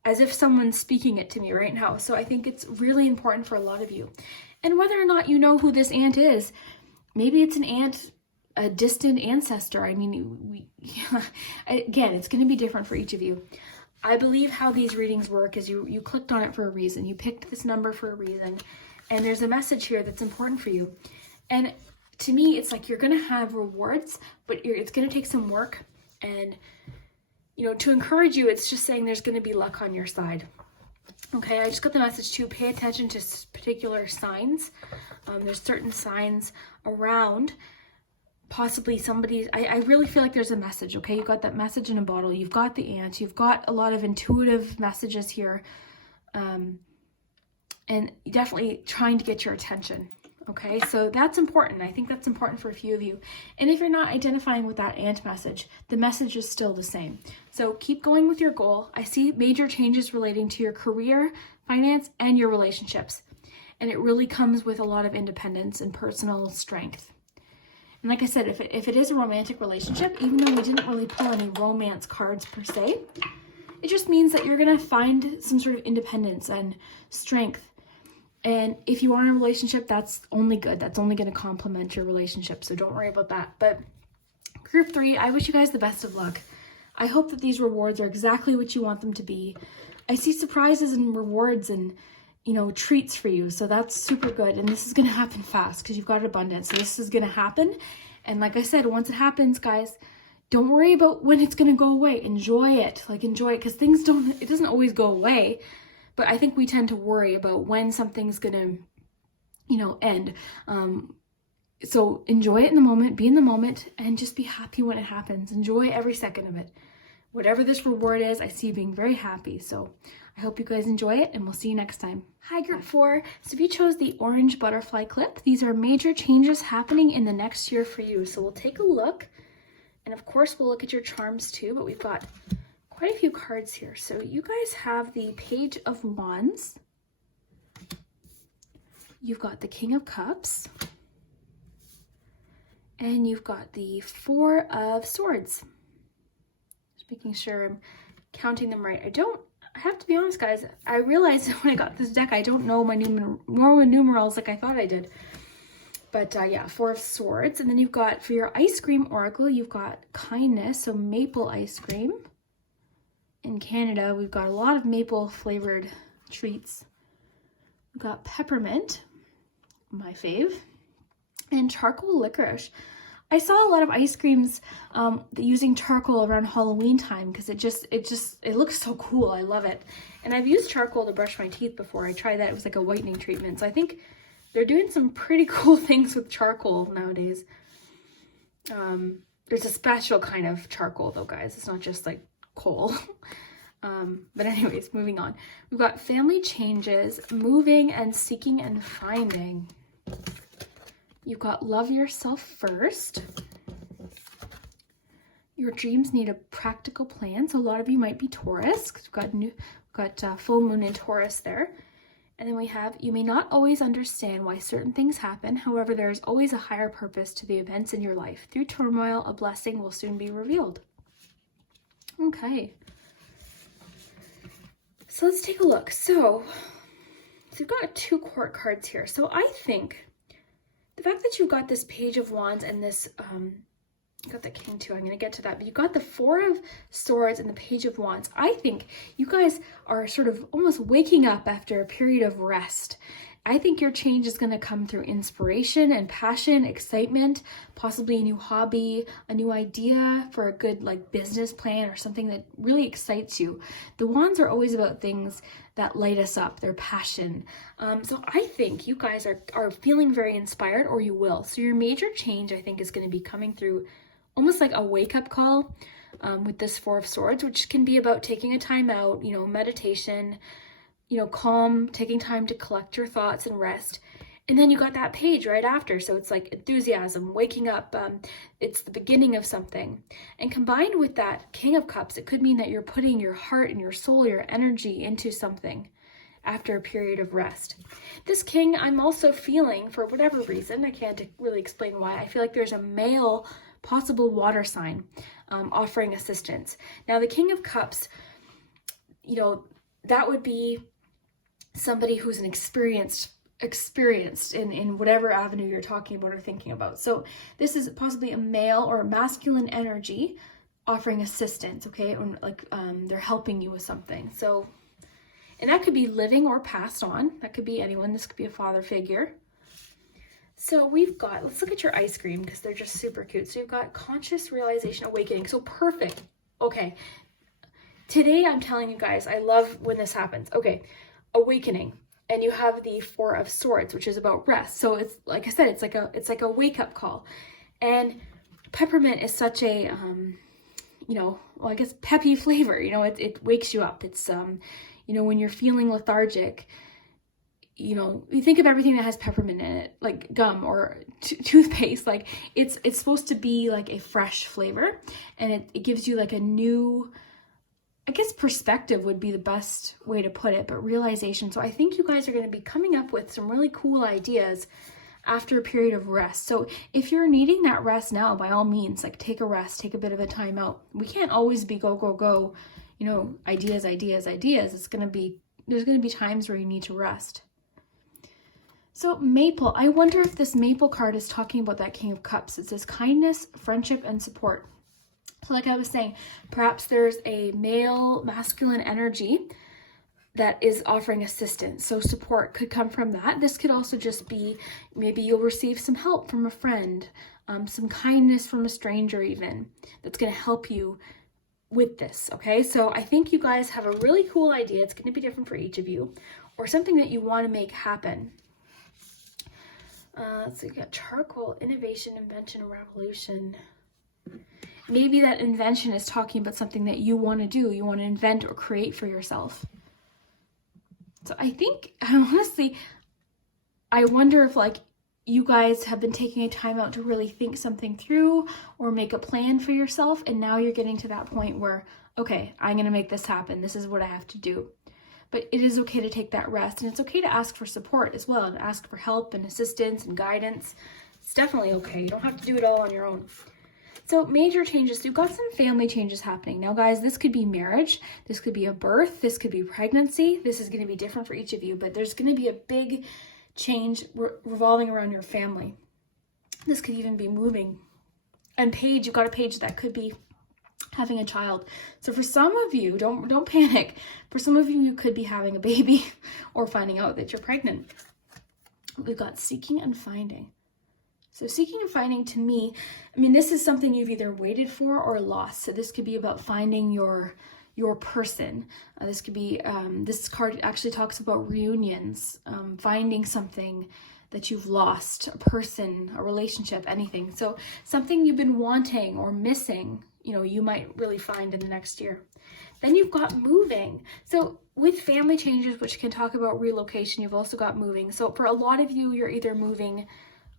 as if someone's speaking it to me right now. So I think it's really important for a lot of you. And whether or not you know who this aunt is, maybe it's an aunt, a distant ancestor. I mean, again, it's going to be different for each of you. I believe how these readings work is you clicked on it for a reason. You picked this number for a reason. And there's a message here that's important for you. And to me, it's like you're going to have rewards, but it's going to take some work. And, to encourage you, it's just saying there's going to be luck on your side. Okay, I just got the message too. Pay attention to particular signs. There's certain signs around. Possibly somebody, I really feel like there's a message, okay? You've got that message in a bottle. You've got the aunt. You've got a lot of intuitive messages here. And definitely trying to get your attention, okay? So that's important. I think that's important for a few of you. And if you're not identifying with that aunt message, the message is still the same. So keep going with your goal. I see major changes relating to your career, finance, and your relationships. And it really comes with a lot of independence and personal strength. And like I said, if it is a romantic relationship, even though we didn't really pull any romance cards per se, it just means that you're going to find some sort of independence and strength. And if you are in a relationship, that's only good. That's only going to complement your relationship. So don't worry about that. But group 3, I wish you guys the best of luck. I hope that these rewards are exactly what you want them to be. I see surprises and rewards and treats for you. So that's super good. And this is going to happen fast because you've got abundance. So this is going to happen. And like I said, once it happens, guys, don't worry about when it's going to go away. Enjoy it. Enjoy it because it doesn't always go away. But I think we tend to worry about when something's going to, end. So enjoy it in the moment, be in the moment, and just be happy when it happens. Enjoy every second of it. Whatever this reward is, I see you being very happy. So I hope you guys enjoy it, and we'll see you next time. Hi, group 4. So if you chose the orange butterfly clip, these are major changes happening in the next year for you. So we'll take a look, and of course, we'll look at your charms too, but we've got quite a few cards here. So you guys have the Page of Wands. You've got the King of Cups. And you've got the Four of Swords. Just making sure I'm counting them right. I have to be honest, guys, I realized when I got this deck, I don't know my Roman numerals like I thought I did. But yeah, Four of Swords. And then you've got, for your ice cream oracle, you've got kindness, so maple ice cream. In Canada, we've got a lot of maple flavored treats. We've got peppermint, my fave, and charcoal licorice. I saw a lot of ice creams using charcoal around Halloween time because it looks so cool. I love it. And I've used charcoal to brush my teeth before. I tried that. It was like a whitening treatment. So I think they're doing some pretty cool things with charcoal nowadays. There's a special kind of charcoal though, guys. It's not just like coal. But anyways, moving on. We've got family changes, moving and seeking and finding. You've got love yourself first. Your dreams need a practical plan. So a lot of you might be Taurus. We've got full moon in Taurus there. And then we have, you may not always understand why certain things happen. However, there is always a higher purpose to the events in your life. Through turmoil, a blessing will soon be revealed. Okay. So let's take a look. So you've got 2 court cards here. So I think the fact that you've got this Page of Wands and this, you got the King too, I'm going to get to that, but you got the Four of Swords and the Page of Wands. I think you guys are sort of almost waking up after a period of rest. I think your change is going to come through inspiration and passion, excitement, possibly a new hobby, a new idea for a good like business plan or something that really excites you. The Wands are always about things that light us up, their passion. So I think you guys are feeling very inspired, or you will. So your major change, I think, is going to be coming through almost like a wake-up call with this Four of Swords, which can be about taking a time out, meditation, calm, taking time to collect your thoughts and rest. And then you got that page right after. So it's like enthusiasm, waking up. It's the beginning of something. And combined with that King of Cups, it could mean that you're putting your heart and your soul, your energy into something after a period of rest. This King, I'm also feeling, for whatever reason, I can't really explain why, I feel like there's a male possible water sign offering assistance. Now the King of Cups, that would be somebody who's an experienced in whatever avenue you're talking about or thinking about. So this is possibly a male or a masculine energy offering assistance, okay? Like they're helping you with something. So, and that could be living or passed on. That could be anyone. This could be a father figure. So we've got, let's look at your ice cream because they're just super cute. So you've got conscious realization, awakening. So perfect. Okay. Today I'm telling you guys, I love when this happens. Okay. Awakening. And you have the Four of Swords, which is about rest. So it's, like I said, it's like a wake-up call. And peppermint is such a, I guess peppy flavor. It wakes you up. It's, when you're feeling lethargic, you think of everything that has peppermint in it, like gum or toothpaste. Like it's supposed to be like a fresh flavor, and it gives you like a new, I guess perspective would be the best way to put it, but realization. So I think you guys are going to be coming up with some really cool ideas after a period of rest. So if you're needing that rest now, by all means, like take a rest, take a bit of a time out. We can't always be go, go, go, ideas. There's going to be times where you need to rest. So maple, I wonder if this maple card is talking about that King of Cups. It says kindness, friendship, and support. So like I was saying, perhaps there's a male masculine energy that is offering assistance. So support could come from that. This could also just be, maybe you'll receive some help from a friend, some kindness from a stranger even, that's going to help you with this. Okay, so I think you guys have a really cool idea. It's going to be different for each of you, or something that you want to make happen. So you got charcoal, innovation, invention, revolution. Maybe that invention is talking about something that you want to do. You want to invent or create for yourself. So I think, honestly, I wonder if like you guys have been taking a time out to really think something through or make a plan for yourself. And now you're getting to that point where, okay, I'm going to make this happen. This is what I have to do. But it is okay to take that rest, and it's okay to ask for support as well, and ask for help and assistance and guidance. It's definitely okay. You don't have to do it all on your own. So major changes. You've got some family changes happening. Now, guys, this could be marriage. This could be a birth. This could be pregnancy. This is going to be different for each of you, but there's going to be a big change revolving around your family. This could even be moving. Unpaid, you've got a page that could be having a child. So for some of you, don't panic. For some of you, you could be having a baby or finding out that you're pregnant. We've got seeking and finding. So seeking and finding, to me, I mean, this is something you've either waited for or lost. So this could be about finding your person. This could be, this card actually talks about reunions, finding something that you've lost, a person, a relationship, anything. So something you've been wanting or missing, you know, you might really find in the next year. Then you've got moving. So with family changes, which can talk about relocation, you've also got moving. So for a lot of you, you're either moving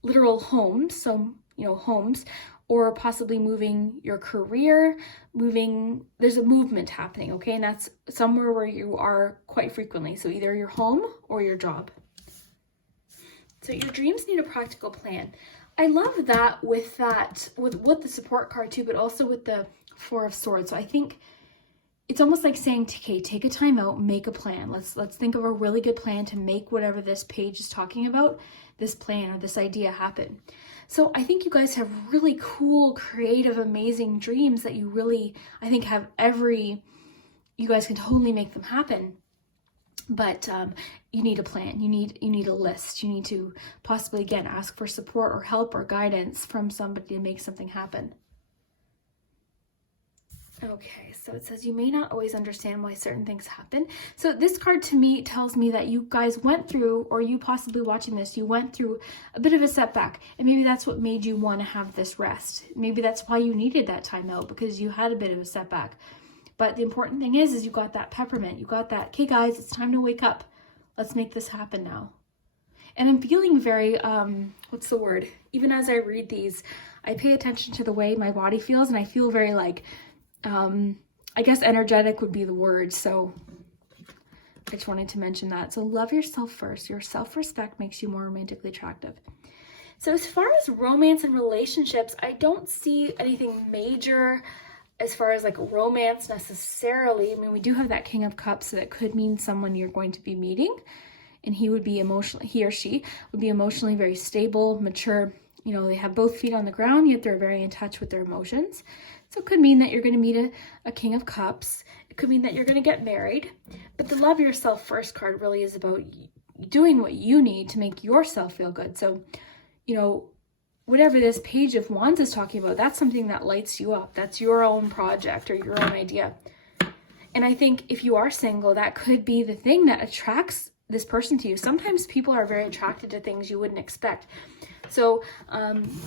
literal homes, so, you know, homes, or possibly moving your career, there's a movement happening, okay? And that's somewhere where you are quite frequently. So either your home or your job. So your dreams need a practical plan. I love that with the support card too, but also with the Four of Swords. So I think it's almost like saying, okay, take a time out, make a plan. Let's think of a really good plan to make whatever this page is talking about, this plan or this idea happen. So I think you guys have really cool, creative, amazing dreams that you really, I think you guys can totally make them happen. But you need a plan, you need a list, you need to possibly, again, ask for support or help or guidance from somebody to make something happen. Okay, so it says you may not always understand why certain things happen. So this card to me tells me that you guys went through, or you possibly watching this, you went through a bit of a setback, and maybe that's what made you want to have this rest. Maybe that's why you needed that time out, because you had a bit of a setback. But the important thing is you got that peppermint, you got that, okay guys, it's time to wake up. Let's make this happen now. And I'm feeling very, what's the word? Even as I read these, I pay attention to the way my body feels, and I feel very like, I guess energetic would be the word. So I just wanted to mention that. So love yourself first. Your self-respect makes you more romantically attractive. So as far as romance and relationships, I don't see anything major as far as like romance necessarily. I mean, we do have that King of Cups, so that could mean someone you're going to be meeting, and he or she would be emotionally very stable, mature. You know, they have both feet on the ground, yet they're very in touch with their emotions. So it could mean that you're going to meet a King of Cups. It could mean that you're going to get married. But the Love Yourself First card really is about doing what you need to make yourself feel good. So, you know, whatever this Page of Wands is talking about, that's something that lights you up. That's your own project or your own idea. And I think if you are single, that could be the thing that attracts this person to you. Sometimes people are very attracted to things you wouldn't expect. So,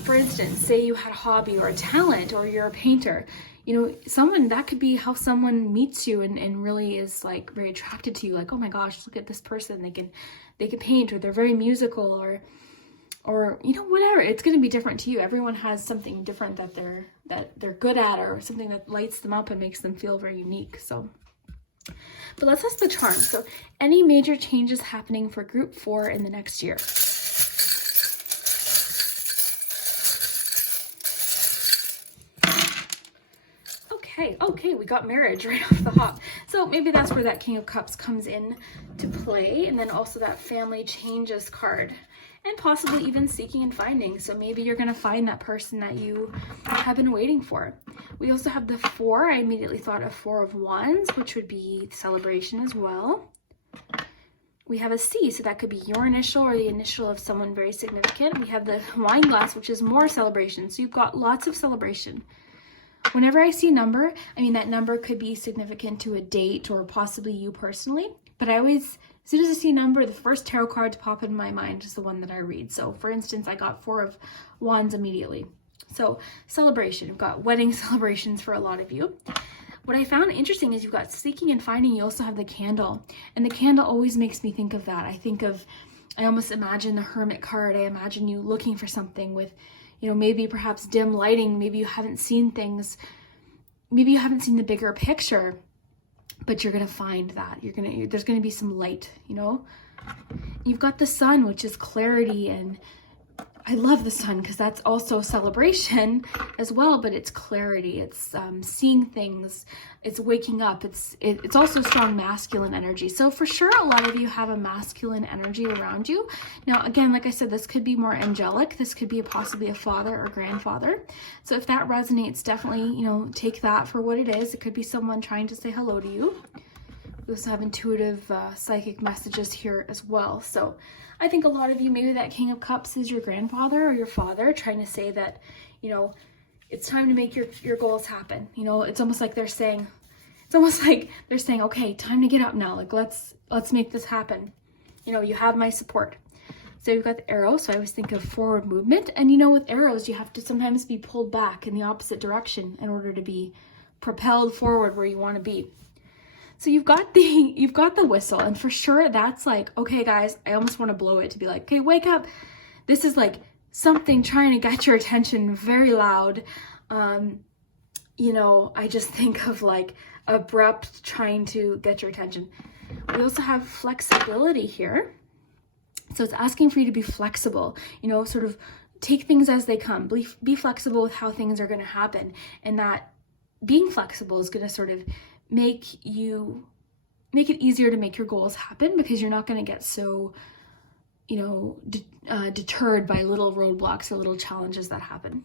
for instance, say you had a hobby or a talent, or you're a painter, you know, that could be how someone meets you and really is like very attracted to you. Like, oh my gosh, look at this person. They can paint, or they're very musical, or, you know, whatever. It's going to be different to you. Everyone has something different that they're good at, or something that lights them up and makes them feel very unique. So, but let's ask the charm. So any major changes happening for group 4 in the next year? Okay, we got marriage right off the hop. So maybe that's where that King of Cups comes in to play. And then also that family changes card, and possibly even seeking and finding. So maybe you're going to find that person that you have been waiting for. We also have the 4. I immediately thought of 4 of Wands, which would be celebration as well. We have a C, so that could be your initial or the initial of someone very significant. We have the wine glass, which is more celebration. So you've got lots of celebration. Whenever I see number, I mean, that number could be significant to a date or possibly you personally. But I always, as soon as I see number, the first tarot card to pop in my mind is the one that I read. So for instance, I got 4 of Wands immediately. So celebration, you've got wedding celebrations for a lot of you. What I found interesting is you've got seeking and finding. You also have the candle, and the candle always makes me think of that. I almost imagine the Hermit card. I imagine you looking for something with, you know, maybe perhaps dim lighting. Maybe you haven't seen things. Maybe you haven't seen the bigger picture, but you're going to find that. There's going to be some light, you know. You've got the Sun, which is clarity and I love the sun because that's also celebration as well, but it's clarity, it's seeing things, it's waking up, it's also strong masculine energy. So for sure, a lot of you have a masculine energy around you. Now, again, like I said, this could be more angelic. This could be possibly a father or grandfather. So if that resonates, definitely, you know, take that for what it is. It could be someone trying to say hello to you. We also have intuitive psychic messages here as well. So I think a lot of you, maybe that King of Cups is your grandfather or your father trying to say that, you know, it's time to make your goals happen. You know, it's almost like they're saying, okay, time to get up now. Like, let's make this happen. You know, you have my support. So you've got the arrow. So I always think of forward movement. And, you know, with arrows, you have to sometimes be pulled back in the opposite direction in order to be propelled forward where you want to be. So you've got the whistle, and for sure that's like, okay guys, I almost want to blow it to be like, okay, wake up. This is like something trying to get your attention, very loud. You know, I just think of like abrupt trying to get your attention. We also have flexibility here. So it's asking for you to be flexible, you know, sort of take things as they come, be flexible with how things are going to happen. And that being flexible is going to sort of make it easier to make your goals happen, because you're not going to get so, you know, deterred by little roadblocks or little challenges that happen.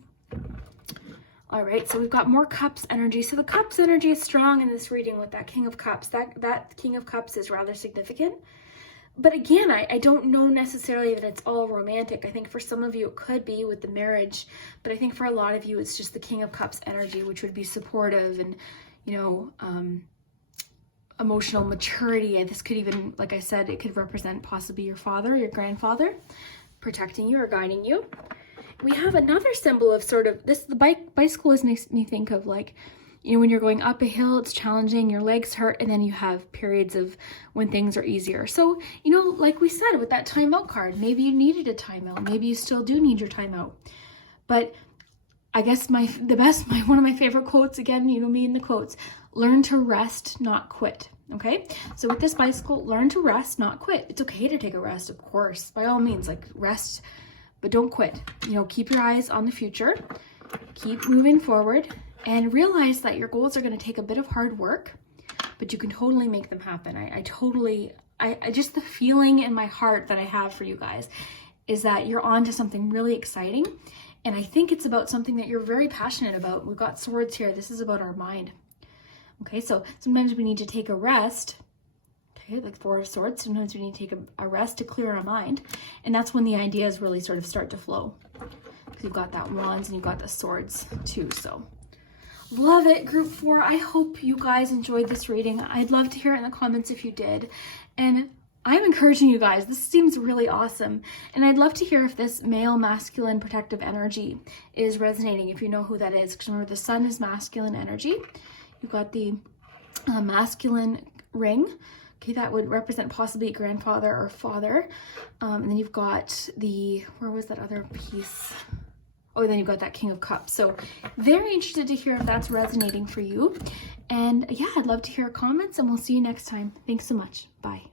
All right, so we've got more Cups energy. So the Cups energy is strong in this reading with that King of Cups. That King of Cups is rather significant. But again, I don't know necessarily that it's all romantic. I think for some of you it could be with the marriage, but I think for a lot of you it's just the King of Cups energy, which would be supportive and, you know, emotional maturity. This could even, like I said, it could represent possibly your father, your grandfather, protecting you or guiding you. We have another symbol of sort of this, the bicycle always makes me think of like, you know, when you're going up a hill, it's challenging, your legs hurt, and then you have periods of when things are easier. So, you know, like we said with that timeout card, maybe you needed a timeout, maybe you still do need your timeout. But I guess one of my favorite quotes, again, you know me in the quotes, learn to rest, not quit. Okay, so with this bicycle, learn to rest, not quit. It's okay to take a rest, of course, by all means, like rest, but don't quit. You know, keep your eyes on the future, keep moving forward, and realize that your goals are going to take a bit of hard work, but you can totally make them happen. I just, the feeling in my heart that I have for you guys is that you're on to something really exciting. And I think it's about something that you're very passionate about. We've got swords here. This is about our mind. Okay, so sometimes we need to take a rest. Okay, like Four of Swords. Sometimes we need to take a rest to clear our mind. And that's when the ideas really sort of start to flow. Because you've got that Wands and you've got the Swords too. So love it, Group 4. I hope you guys enjoyed this reading. I'd love to hear it in the comments if you did. And I'm encouraging you guys. This seems really awesome. And I'd love to hear if this male, masculine, protective energy is resonating, if you know who that is. Because remember, the sun is masculine energy. You've got the masculine ring. Okay, that would represent possibly grandfather or father. And then you've got the, where was that other piece? Oh, then you've got that King of Cups. So very interested to hear if that's resonating for you. And yeah, I'd love to hear comments, and we'll see you next time. Thanks so much. Bye.